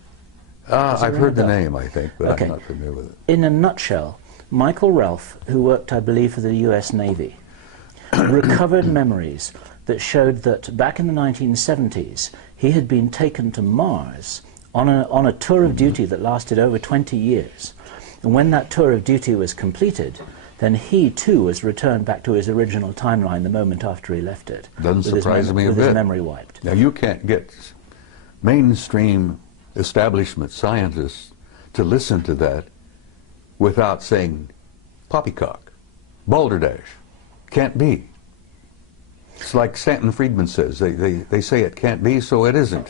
Does it I've ring heard a the bell? name, I think, but Okay. I'm not familiar with it. In a nutshell, Michael Ralph, who worked, I believe, for the US Navy, recovered memories that showed that back in the 1970s, he had been taken to Mars on a tour of duty that lasted over 20 years. And when that tour of duty was completed, then he too was returned back to his original timeline the moment after he left it. Doesn't with his surprise me a with bit. his memory wiped. Now, you can't get mainstream establishment scientists to listen to that without saying poppycock, balderdash, can't be. It's like Stanton Friedman says, they say it can't be, so it isn't.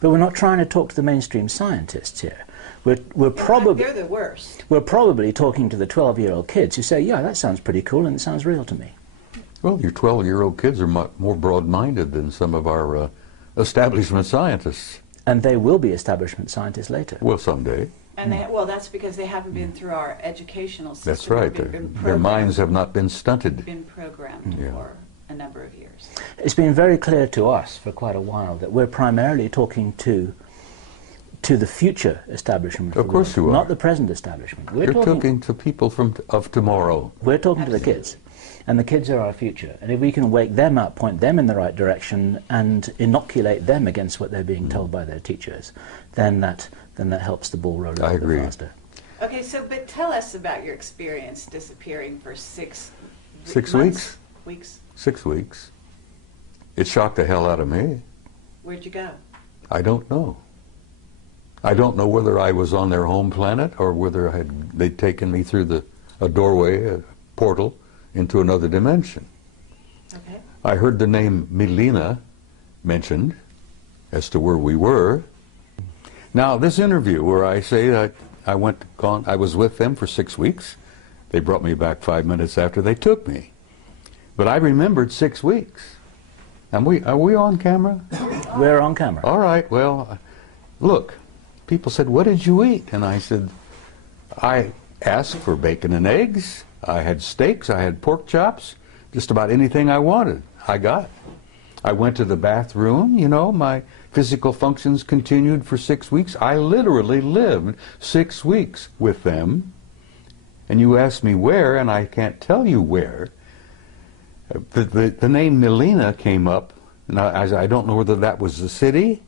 But we're not trying to talk to the mainstream scientists here. We're They're probably the worst. we're probably talking to the 12-year-old kids who say, yeah, that sounds pretty cool and it sounds real to me. Well, your 12-year-old kids are more broad-minded than some of our establishment scientists. And they will be establishment scientists later. Well, someday. And well, that's because they haven't been through our educational system. That's right. They've Their minds have not been stunted. been programmed Yeah. for a number of years. It's been very clear to us for quite a while that we're primarily talking to the future establishment. Of course you are. Not the present establishment. You're talking to people of tomorrow. We're talking to the kids. And the kids are our future. And if we can wake them up, point them in the right direction, and inoculate them against what they're being told by their teachers, then that helps the ball roll a I little agree. bit faster. Okay, so but tell us about your experience disappearing for 6 6 months? weeks. Weeks. 6 weeks. It shocked the hell out of me. Where'd you go? I don't know. I don't know whether I was on their home planet or whether they'd taken me through a doorway, a portal, into another dimension. Okay. I heard the name Milena mentioned as to where we were. Now, this interview where I say that I was with them for 6 weeks. They brought me back 5 minutes after they took me. But I remembered 6 weeks. Are we on camera? We're on camera. All right, well, look, people said, what did you eat? And I said, I asked for bacon and eggs. I had steaks, I had pork chops, just about anything I wanted, I got. I went to the bathroom, you know, my physical functions continued for 6 weeks. I literally lived 6 weeks with them. And you asked me where, and I can't tell you where. The name Melina came up, and I don't know whether that was the city,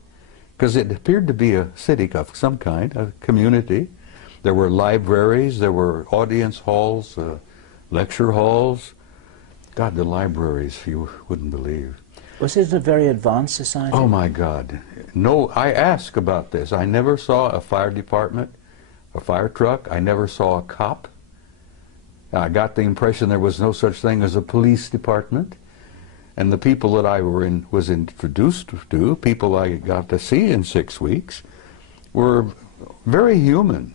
because it appeared to be a city of some kind, a community. There were libraries, there were audience halls, lecture halls. God, the libraries, you wouldn't believe. Was it a very advanced society? Oh my God. No, I asked about this. I never saw a fire department, a fire truck. I never saw a cop. I got the impression there was no such thing as a police department. And the people that I was introduced to, people I got to see in 6 weeks, were very human.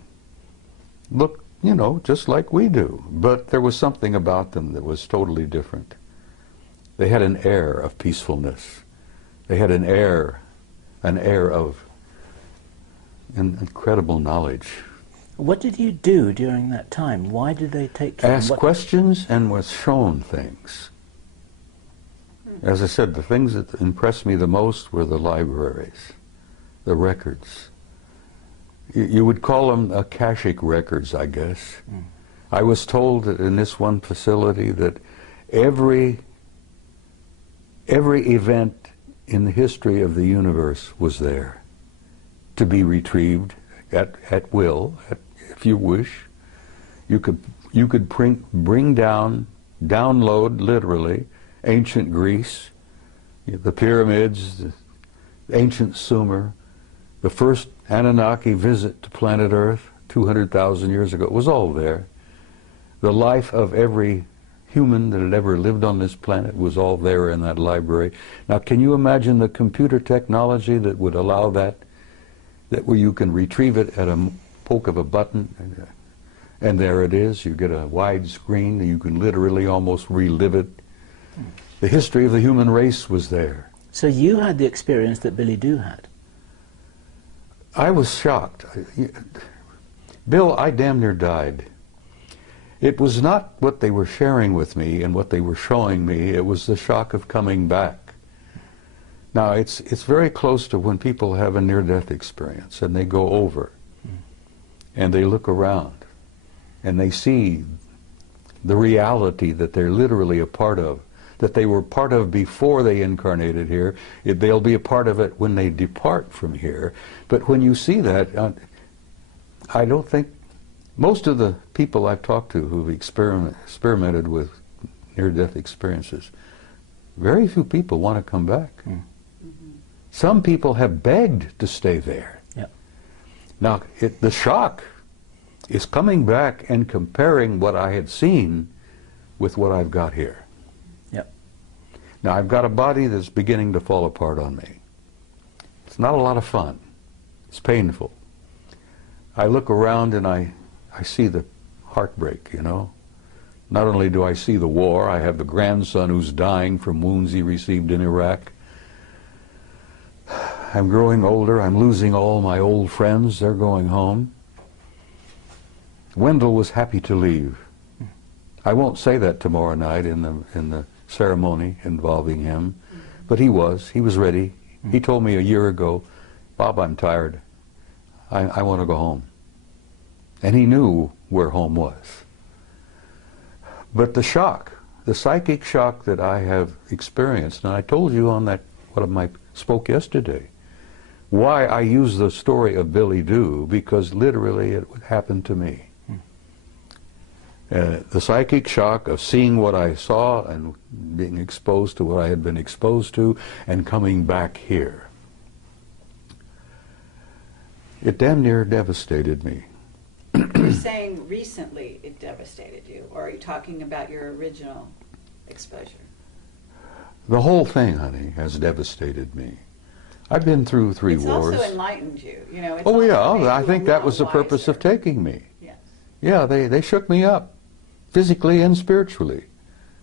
Looked, you know, just like we do. But there was something about them that was totally different. They had an air of peacefulness. They had an air of incredible knowledge. What did you do during that time? Why did they take you? Asked questions and was shown things. As I said, the things that impressed me the most were the libraries, the records. You would call them akashic records, I guess. Mm. I was told that in this one facility that every event in the history of the universe was there to be retrieved at will, if you wish. You could bring down, download literally, ancient Greece, the pyramids, the ancient Sumer, the first Anunnaki visit to planet Earth 200,000 years ago. It was all there. The life of every human that had ever lived on this planet was all there in that library. Now, can you imagine the computer technology that would allow that where you can retrieve it at a poke of a button, and there it is. You get a wide screen, you can literally almost relive it. The history of the human race was there. So you had the experience that Billy Doo had? I was shocked. Bill, I damn near died. It was not what they were sharing with me and what they were showing me, it was the shock of coming back. Now, it's very close to when people have a near-death experience and they go over and they look around and they see the reality that they're literally a part of, that they were part of before they incarnated here. They'll be a part of it when they depart from here. But when you see that, I don't think, most of the people I've talked to who've experimented with near-death experiences, very few people want to come back. Mm. Mm-hmm. Some people have begged to stay there. Yep. Now, the shock is coming back and comparing what I had seen with what I've got here. Yep. Now, I've got a body that's beginning to fall apart on me. It's not a lot of fun. It's painful. I look around and I see the heartbreak, you know. Not only do I see the war, I have the grandson who's dying from wounds he received in Iraq. I'm growing older. I'm losing all my old friends. They're going home. Wendell was happy to leave. I won't say that tomorrow night in the ceremony involving him, but he was ready. He told me a year ago, Bob, I'm tired. I want to go home. And he knew where home was. But the shock, the psychic shock that I have experienced, and I told you on that, I spoke yesterday, why I use the story of Billy Doo, because literally it happened to me. The psychic shock of seeing what I saw and being exposed to what I had been exposed to and coming back here. It damn near devastated me. You're saying recently it devastated you, or are you talking about your original exposure? The whole thing, honey, has devastated me. I've been through 3 It's wars. also enlightened you. You know, it's Oh also yeah, made I you think a that was the lot purpose of wiser. taking me. Yes. Yeah, they shook me up, physically and spiritually.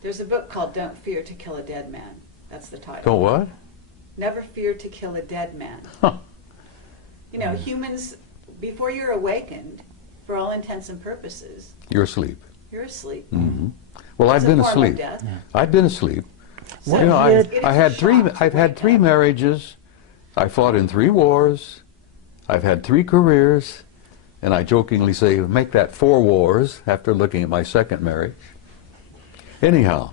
There's a book called Don't Fear to Kill a Dead Man. That's the title. Don't what? Never fear to kill a dead man. Huh. You know, humans, before you're awakened, for all intents and purposes, You're asleep. you're asleep. Hmm. Well, It's I've been a form of asleep. death. I've been asleep. So You know, it is I a had three. shock to I've had wake 3 up. marriages. I fought in 3 wars. I've had 3 careers, and I jokingly say, make that 4 wars after looking at my 2nd marriage. Anyhow,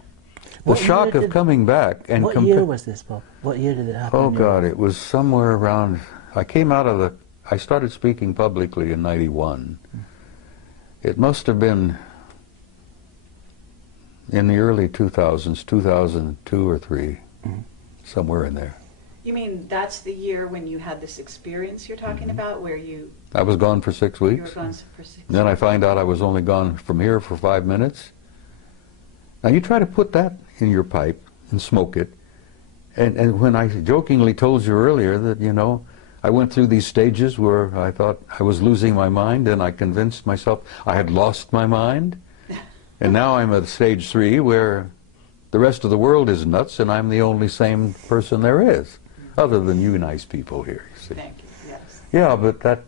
the What shock year of coming back and What year was this, Bob? What year did it happen? oh in your God, life? it was somewhere around. I came out of the. I started speaking publicly in '91. It must have been in the early 2000s, 2002 or 3, somewhere in there. You mean that's the year when you had this experience you're talking about, where you I was gone for 6 were weeks. gone for 6 Then I find out I was only gone from here for 5 minutes. Now you try to put that in your pipe and smoke it. And when I jokingly told you earlier that, you know, I went through these stages where I thought I was losing my mind, and I convinced myself I had lost my mind. And now I'm at stage 3 where the rest of the world is nuts and I'm the only sane person there is, other than you nice people here, you see. Thank you. Yes. Yeah, but that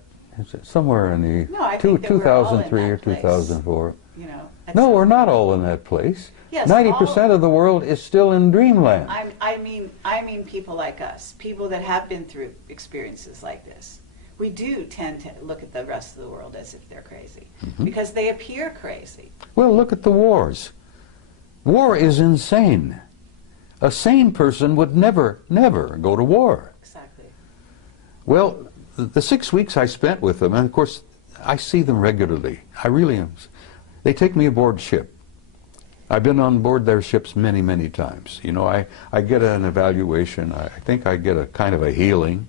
somewhere in the No, I think that we're all in 2003 that or place. 2004. You know. No, we're not all in that place. Yes, 90% of the world is still in dreamland. I mean people like us, people that have been through experiences like this. We do tend to look at the rest of the world as if they're crazy, because they appear crazy. Well, look at the wars. War is insane. A sane person would never go to war. Exactly. Well, the 6 weeks I spent with them, and of course I see them regularly. I really am. They take me aboard ship. I've been on board their ships many, many times. You know, I get an evaluation. I think I get a kind of a healing.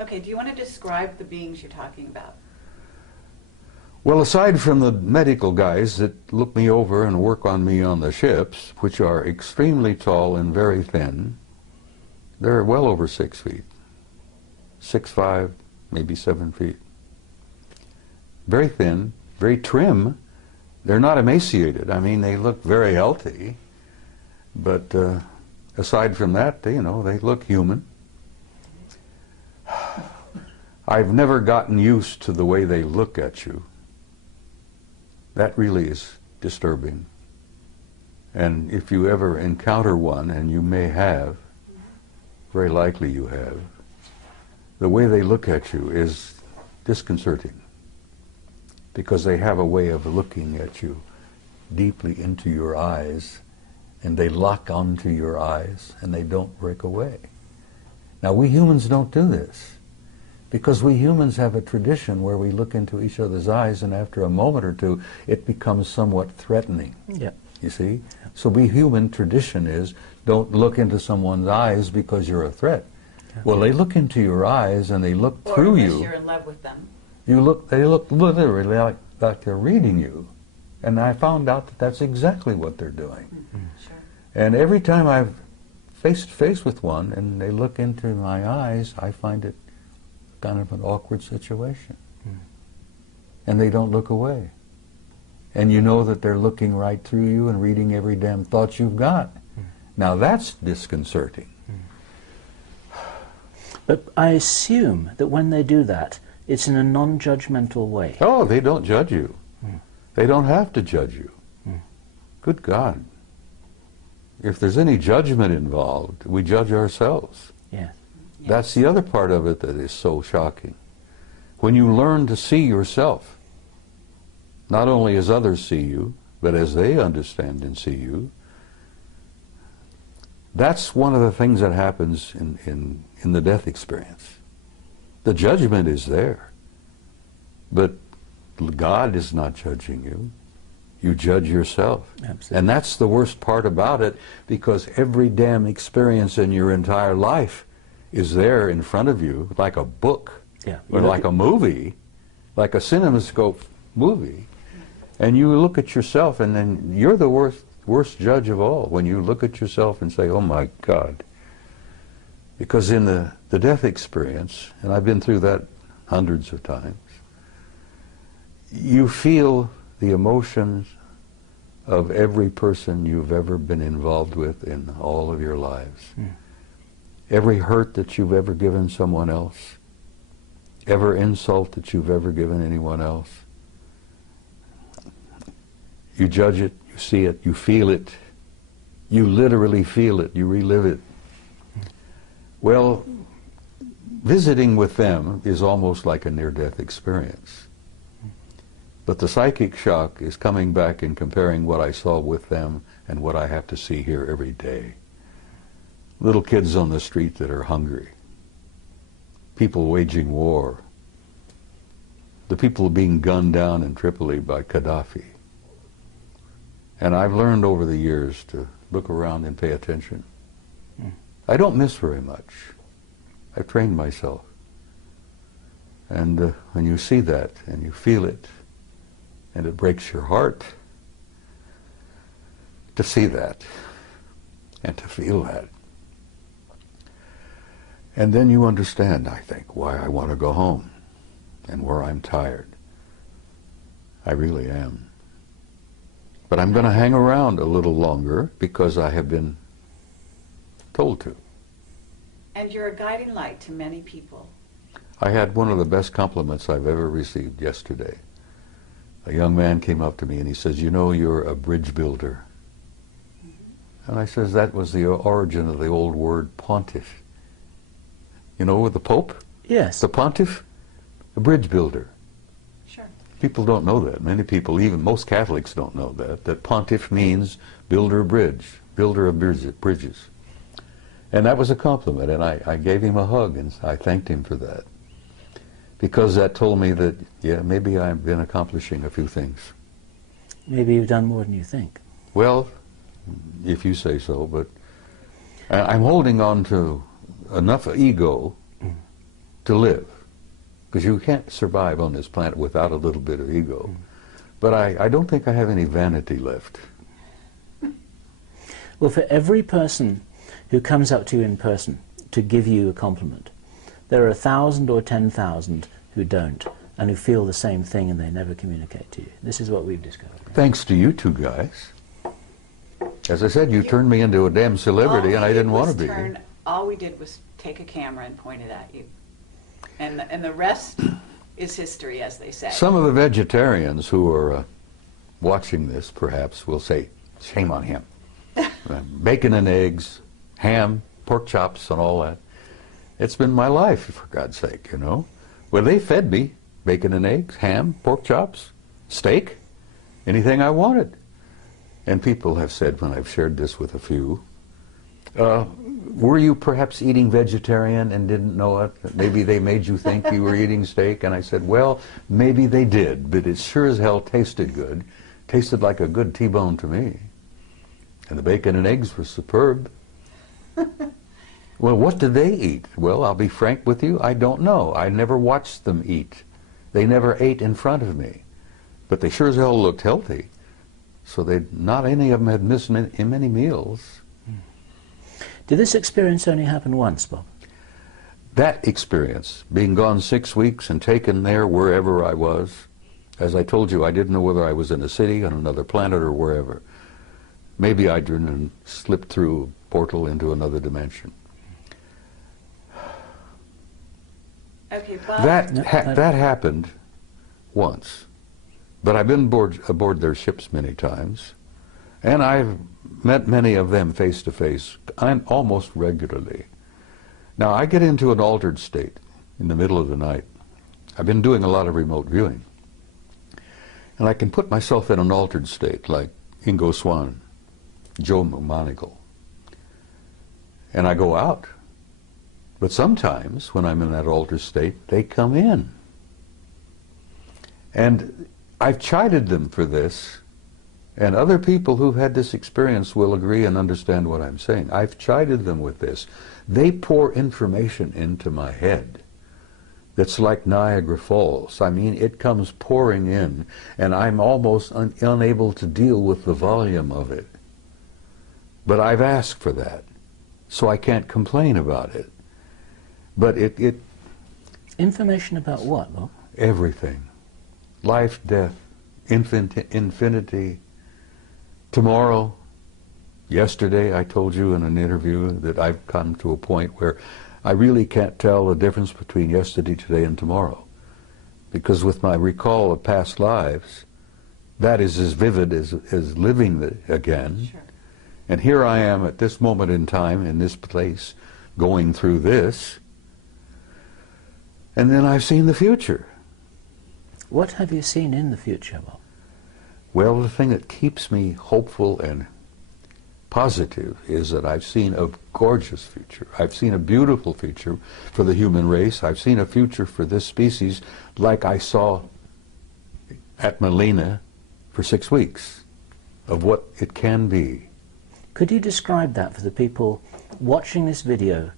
Okay, do you want to describe the beings you're talking about? Well, aside from the medical guys that look me over and work on me on the ships, which are extremely tall and very thin, they're well over 6 feet. 6'5", maybe 7 feet. Very thin, very trim. They're not emaciated. I mean, they look very healthy. But aside from that, you know, they look human. I've never gotten used to the way they look at you. That really is disturbing. And if you ever encounter one, and you may have, very likely you have, the way they look at you is disconcerting, because they have a way of looking at you deeply into your eyes, and they lock onto your eyes, and they don't break away. Now, we humans don't do this, because we humans have a tradition where we look into each other's eyes, and after a moment or two, it becomes somewhat threatening. Yeah. You see? So we human tradition is, don't look into someone's eyes because you're a threat. Yeah. Well, they look into your eyes, and they look through you. Or you're in love with them. They look literally like they're reading you. And I found out that that's exactly what they're doing. Sure. And every time I've face to face with one and they look into my eyes, I find it kind of an awkward situation. And they don't look away. And you know that they're looking right through you and reading every damn thought you've got. Now that's disconcerting. But I assume that when they do that, it's in a non-judgmental way. Oh, they don't judge you. They don't have to judge you. Good God. If there's any judgment involved, we judge ourselves. Yes. That's the other part of it that is so shocking. When you learn to see yourself, not only as others see you, but as they understand and see you, that's one of the things that happens in the death experience. The judgment is there, but God is not judging you. You judge yourself. Absolutely. And that's the worst part about it, because every damn experience in your entire life is there in front of you, like a book, Yeah. or like a movie, like a CinemaScope movie. And you look at yourself, and then you're the worst judge of all when you look at yourself and say, oh my God, Because in the death experience, and I've been through that hundreds of times, you feel the emotions of every person you've ever been involved with in all of your lives. Every hurt that you've ever given someone else, every insult that you've ever given anyone else. You judge it, you see it, you feel it, you literally feel it, you relive it. Well, visiting with them is almost like a near-death experience. But the psychic shock is coming back and comparing what I saw with them and what I have to see here every day. Little kids on the street that are hungry, people waging war, the people being gunned down in Tripoli by Gaddafi. And I've learned over the years to look around and pay attention. I don't miss very much. I've trained myself. And when you see that and you feel it, and it breaks your heart to see that and to feel that. And then you understand, I think, why I want to go home and where I'm tired. I really am. But I'm going to hang around a little longer because I have been told to. And you're a guiding light to many people. I had one of the best compliments I've ever received yesterday. A young man came up to me and he says, "You know, you're a bridge builder." And I says, that was the origin of the old word pontiff. You know, with the Pope? Yes. The pontiff, a bridge builder. Sure. People don't know that. Many people, even most Catholics don't know that pontiff means builder of bridge, builder of bridges. And that was a compliment, and I gave him a hug, and I thanked him for that. Because that told me that, yeah, maybe I've been accomplishing a few things. Maybe you've done more than you think. Well, if you say so, but I'm holding on to enough ego to live. Because you can't survive on this planet without a little bit of ego. But I don't think I have any vanity left. Well, for every person who comes up to you in person to give you a compliment, there are 1,000 or 10,000 who don't, and who feel the same thing and they never communicate to you. This is what we've discovered. Thanks to you two guys. As I said, you turned me into a damn celebrity, and I didn't want to be. All we did was take a camera and point it at you. And the rest is history, as they say. Some of the vegetarians who are watching this, perhaps, will say, shame on him. Bacon and eggs, ham, pork chops, and all that. It's been my life, for God's sake, you know. Well, they fed me bacon and eggs, ham, pork chops, steak, anything I wanted. And people have said, when I've shared this with a few, were you perhaps eating vegetarian and didn't know it? Maybe they made you think you were eating steak. And I said, well, maybe they did, but it sure as hell tasted good. Tasted like a good T-bone to me. And the bacon and eggs were superb. Well, what did they eat? Well, I'll be frank with you, I don't know. I never watched them eat. They never ate in front of me. But they sure as hell looked healthy. So not any of them had missed many meals. Did this experience only happen once, Bob? That experience, being gone 6 weeks and taken there wherever I was, as I told you, I didn't know whether I was in a city, on another planet, or wherever. Maybe I didn't slip through a portal into another dimension. Okay, Bob. That happened once. But I've been aboard their ships many times, and I've met many of them face to face, almost regularly. Now, I get into an altered state in the middle of the night. I've been doing a lot of remote viewing, and I can put myself in an altered state, like Ingo Swann, Joe McMoneagle, and I go out. But sometimes, when I'm in that altered state, they come in. And I've chided them for this, and other people who've had this experience will agree and understand what I'm saying. I've chided them with this. They pour information into my head that's like Niagara Falls. I mean, it comes pouring in, and I'm almost unable to deal with the volume of it. But I've asked for that, so I can't complain about it. But it Information about what, Bob? everything. Life, death, infinity. Tomorrow, yesterday I told you in an interview that I've come to a point where I really can't tell the difference between yesterday, today, and tomorrow. Because with my recall of past lives, that is as vivid as living again. Sure. And here I am at this moment in time, in this place, going through this. And then I've seen the future. What have you seen in the future, Bob? Well, the thing that keeps me hopeful and positive is that I've seen a gorgeous future. I've seen a beautiful future for the human race. I've seen a future for this species like I saw at Melina for 6 weeks of what it can be. Could you describe that for the people watching this video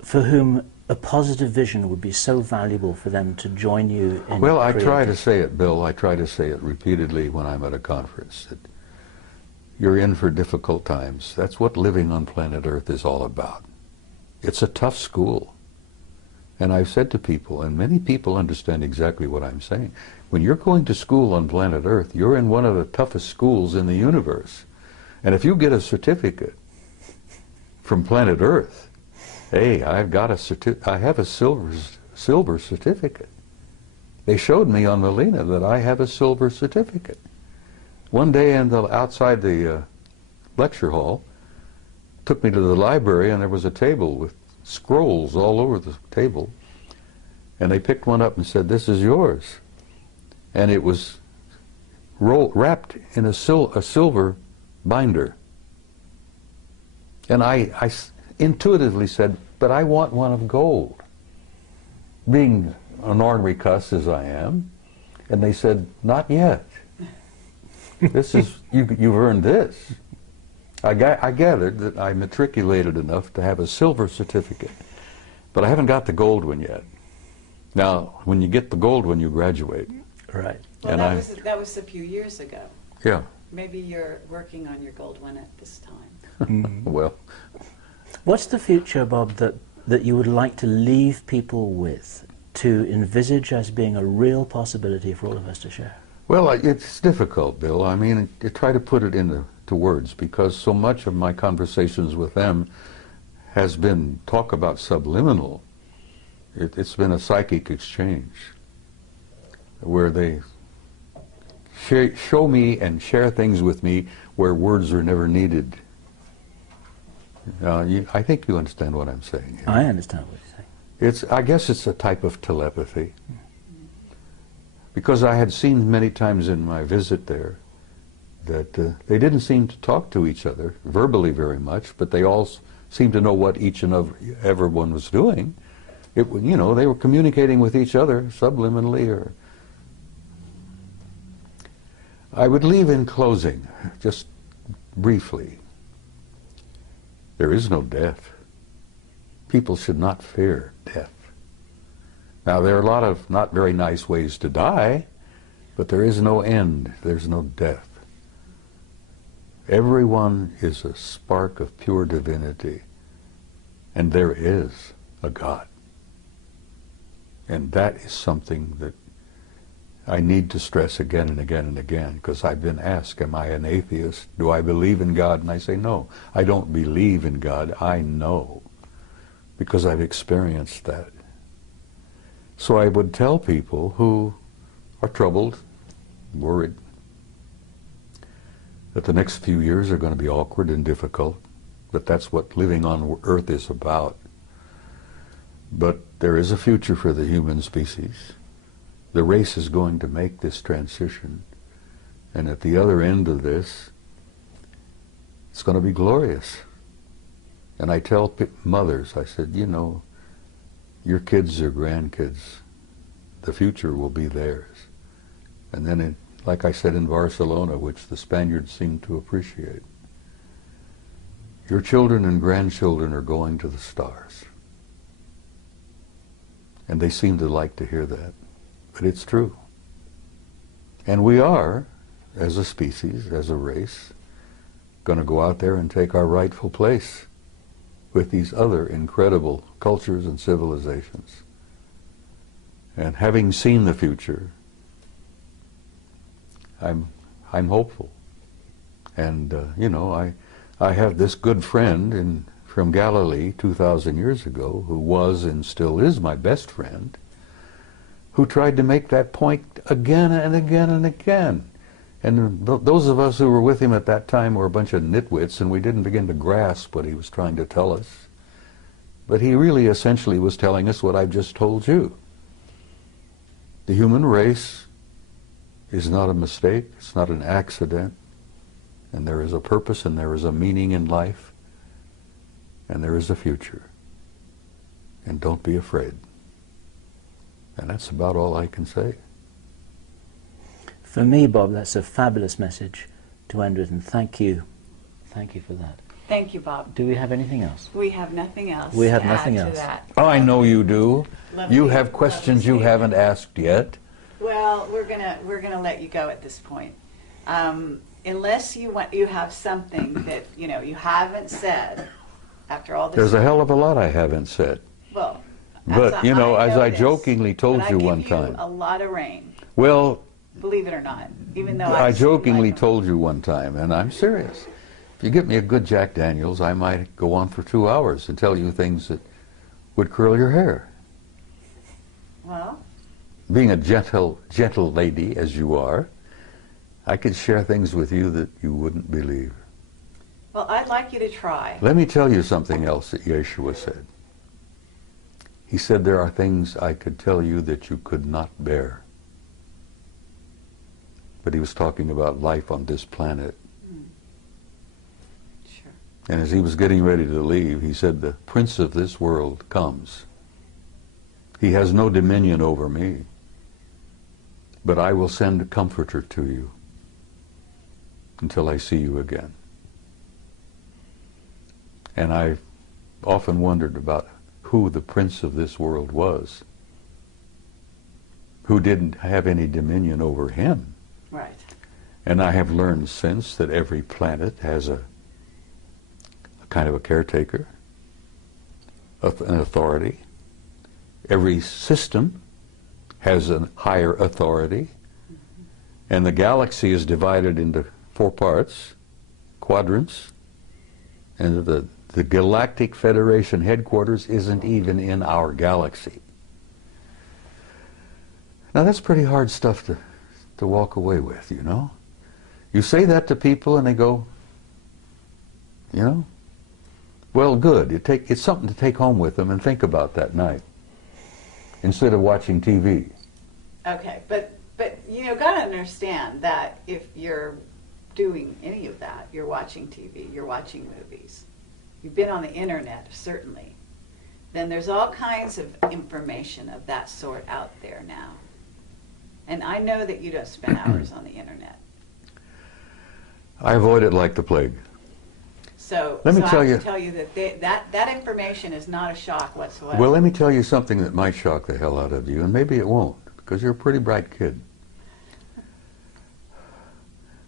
for whom a positive vision would be so valuable for them to join you in? Well, I try to say it, Bill. I try to say it repeatedly when I'm at a conference, that you're in for difficult times. That's what living on planet Earth is all about. It's a tough school. And I've said to people, and many people understand exactly what I'm saying, when you're going to school on planet Earth, you're in one of the toughest schools in the universe. And if you get a certificate from planet Earth, hey, I have a silver certificate. They showed me on Melina that I have a silver certificate. One day outside the lecture hall, took me to the library, and there was a table with scrolls all over the table. And they picked one up and said, "This is yours." And it was wrapped in a silver binder. And I intuitively said, "But I want one of gold," being an ornery cuss as I am. And they said, "Not yet. This is, you've earned this." I gathered that I matriculated enough to have a silver certificate, but I haven't got the gold one yet. Now, when you get the gold one, you graduate. Right. Well, that was a few years ago. Yeah. Maybe you're working on your gold one at this time. Well, What's the future, Bob, that you would like to leave people with, to envisage as being a real possibility for all of us to share? well, it's difficult, Bill. I mean, I try to put it into words, because so much of my conversations with them has been talk about subliminal. It's been a psychic exchange where they show me and share things with me where words are never needed. I think you understand what I'm saying here. I understand what you're saying. I guess it's a type of telepathy. Because I had seen many times in my visit there that they didn't seem to talk to each other verbally very much, but they all seemed to know what each and everyone was doing. They were communicating with each other subliminally. Or I would leave in closing, just briefly. There is no death. People should not fear death. Now, there are a lot of not very nice ways to die, but there is no end. There's no death. Everyone is a spark of pure divinity, and there is a God. And that is something that I need to stress again and again and again, because I've been asked, am I an atheist? Do I believe in God? And I say, no, I don't believe in God. I know, because I've experienced that. So I would tell people who are troubled, worried, that the next few years are going to be awkward and difficult, but that's what living on Earth is about. But there is a future for the human species. The race is going to make this transition, and at the other end of this, it's going to be glorious. And I tell mothers, I said, your kids or grandkids, the future will be theirs. And then, like I said in Barcelona, which the Spaniards seem to appreciate, your children and grandchildren are going to the stars. And they seem to like to hear that. But it's true. And we are, as a species, as a race, going to go out there and take our rightful place. with these other incredible cultures and civilizations. And having seen the future, I'm hopeful. And you know, I have this good friend from Galilee 2,000 years ago, who was and still is my best friend, who tried to make that point again and again and again. And those of us who were with him at that time were a bunch of nitwits, and we didn't begin to grasp what he was trying to tell us. But he really essentially was telling us what I've just told you. The human race is not a mistake, it's not an accident, and there is a purpose and there is a meaning in life, and there is a future. And don't be afraid. And that's about all I can say. For me, Bob, that's a fabulous message to end with, and thank you. Thank you for that. Thank you, Bob. Do we have anything else? We have nothing else. We have to nothing add else. To that. Oh, I know you do. Lovely, You have questions you haven't asked yet. Well, we're gonna let you go at this point, unless you have something that you haven't said after all this. There's a hell of a lot I haven't said. Well, But, as I this, jokingly told but you I give one time. a lot of rain, Well, believe it or not, even though I I've jokingly seen told you one time, and I'm serious. If you get me a good Jack Daniels, I might go on for 2 hours and tell you things that would curl your hair. Well, Being a gentle lady as you are, I could share things with you that you wouldn't believe. well, I'd like you to try. Let me tell you something else that Yeshua said. He said, there are things I could tell you that you could not bear. But he was talking about life on this planet. Sure. And as he was getting ready to leave, he said, the prince of this world comes. He has no dominion over me, but I will send a comforter to you until I see you again. And I've often wondered about who the prince of this world was, who didn't have any dominion over him. Right. And I have learned since that every planet has a kind of a caretaker, an authority. Every system has a higher authority. And the galaxy is divided into 4 parts, quadrants, and the Galactic Federation headquarters isn't even in our galaxy. Now that's pretty hard stuff to walk away with, You say that to people and they go, well, good. It's something to take home with them and think about that night instead of watching TV. Okay, but gotta understand that if you're doing any of that, you're watching TV, you're watching movies, you've been on the internet, certainly, then there's all kinds of information of that sort out there now. And I know that you don't spend hours on the internet. I avoid it like the plague. So Let me I tell have you. to tell you that information is not a shock whatsoever. Well, let me tell you something that might shock the hell out of you, and maybe it won't, because you're a pretty bright kid.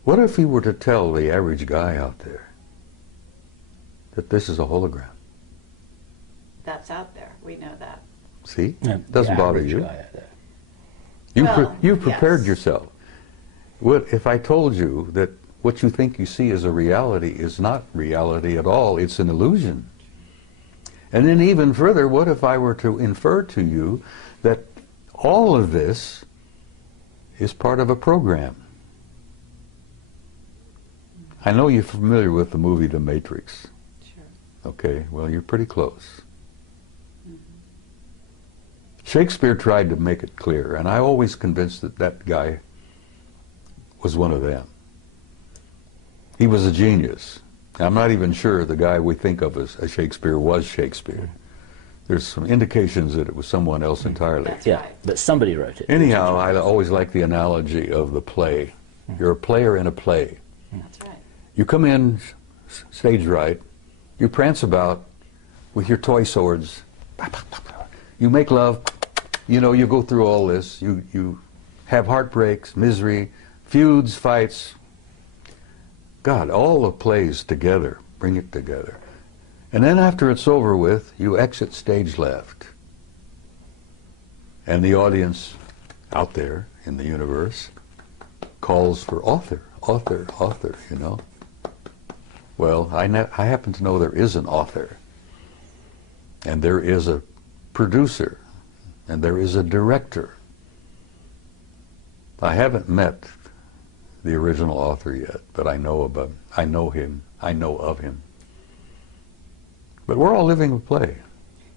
What if you were to tell the average guy out there that this is a hologram? That's out there. We know that. See? Yeah, It doesn't the bother average you. guy out there. You've prepared yes. yourself. What if I told you that what you think you see as a reality is not reality at all, it's an illusion? And then even further, what if I were to infer to you that all of this is part of a program? I know you're familiar with the movie The Matrix. Sure. Okay, well, you're pretty close. Shakespeare tried to make it clear, and I always convinced that that guy was one of them. He was a genius. I'm not even sure the guy we think of as Shakespeare was Shakespeare. There's some indications that it was someone else entirely. That's Yeah, right. but somebody wrote it. Anyhow, I always like the analogy of the play. You're a player in a play. That's right. You come in stage right, you prance about with your toy swords, you make love, you go through all this, you have heartbreaks, misery, feuds, fights. God, all the plays together, bring it together. And then after it's over with, you exit stage left. And the audience out there in the universe calls for author, author, author, you know. Well, I happen to know there is an author, and there is a producer, and there is a director. I haven't met the original author yet, but I know him, I know of him. But we're all living a play.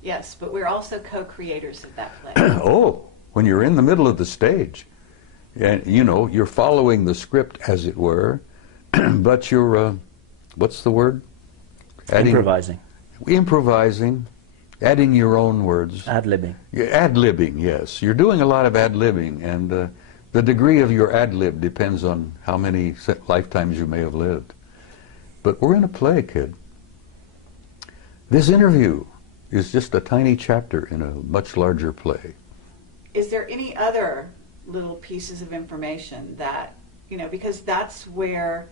Yes, but we're also co-creators of that play. Oh, when you're in the middle of the stage, and you know, you're following the script, as it were, but you're, what's the word? Improvising. Improvising, adding your own words. Ad-libbing. Ad-libbing, yes. You're doing a lot of ad-libbing, and the degree of your ad-lib depends on how many lifetimes you may have lived. But we're in a play, kid. This interview is just a tiny chapter in a much larger play. Is there any other little pieces of information that, you know, because that's where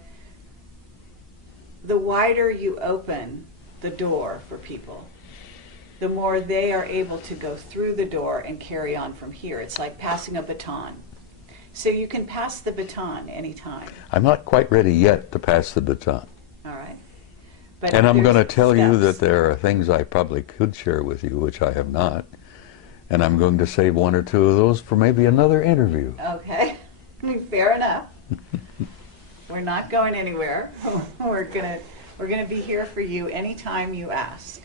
the wider you open the door for people, the more they are able to go through the door and carry on from here. It's like passing a baton. So you can pass the baton anytime. I'm not quite ready yet to pass the baton. All right. But And I'm going to tell you steps. that there are things I probably could share with you, which I have not. And I'm going to save one or two of those for maybe another interview. Okay. Fair enough. We're not going anywhere. We're gonna be here for you anytime you ask.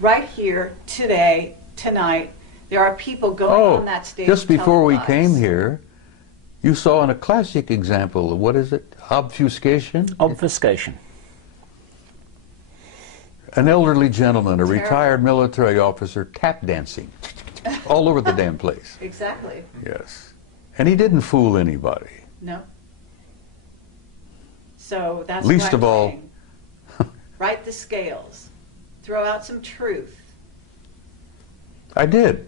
Right here, today, tonight, there are people going on that stage. Just before we telling came lies. here, you saw in a classic example of, what is it? Obfuscation? Obfuscation. An elderly gentleman, a Terrible. retired military officer, tap dancing all over the damn place. Exactly. Yes. And he didn't fool anybody. No. So that's Least what I'm of all- saying. Right the scales. Throw out some truth. I did.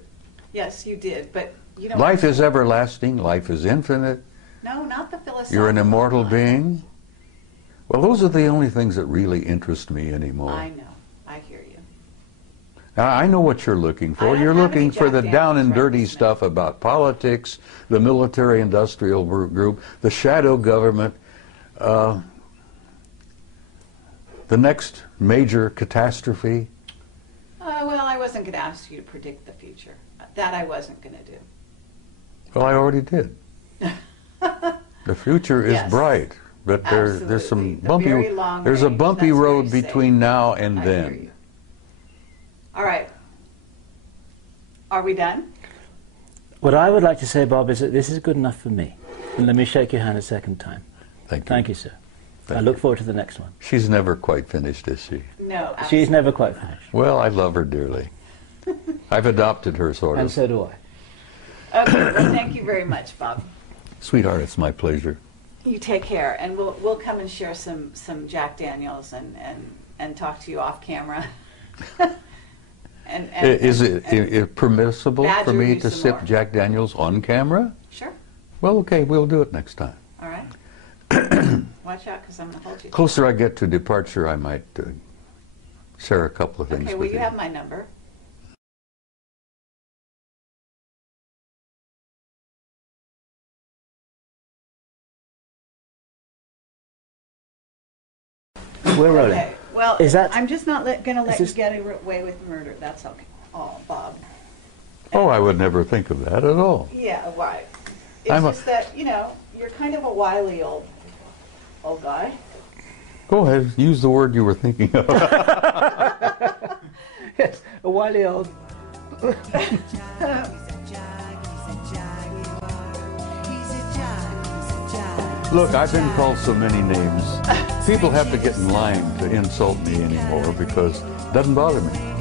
Yes, you did, but you don't. Life is everlasting. Life is infinite. No, not the philosophical. You're an immortal one. being. Well, those are the only things that really interest me anymore. I know. I hear you. Now, I know what you're looking I for. don't You're have looking any for the Jack down Daniels and dirty records, stuff about politics, the military-industrial group, the shadow government, the next major catastrophe. Well, I wasn't going to ask you to predict the future. That I wasn't going to do. Well, I already did. The future is Yes. bright, but there's some Absolutely. The bumpy. very long There's a range, bumpy that's road very safe. between now and I hear then. you. All right. Are we done? What I would like to say, Bob, is that this is good enough for me. And let me shake your hand a second time. Thank you. Thank you, sir. Thank I look forward to the next one. She's never quite finished, is she? No. Absolutely. She's never quite finished. Well, I love her dearly. I've adopted her, sort And of. so do I. Okay. Well, thank you very much, Bob. Sweetheart, it's my pleasure. You take care, and we'll come and share some Jack Daniels and talk to you off camera. Is it permissible badger for me you to some sip more. Jack Daniels on camera? Sure. Well, okay, we'll do it next time. All right. Watch out, because I'm going to hold you. Closer I get to departure, I might share a couple of things Okay. Well, with you have my number. We're rolling. Okay. Well, Is that- I'm just not going to let this- you get away with murder. That's okay. Oh, Bob. Oh, I would never think of that at all. Yeah, right. It's I'm a- just that, you're kind of a wily old guy. Go ahead, use the word you were thinking of. Yes, a wily old. Look, I've been called so many names. People have to get in line to insult me anymore because it doesn't bother me.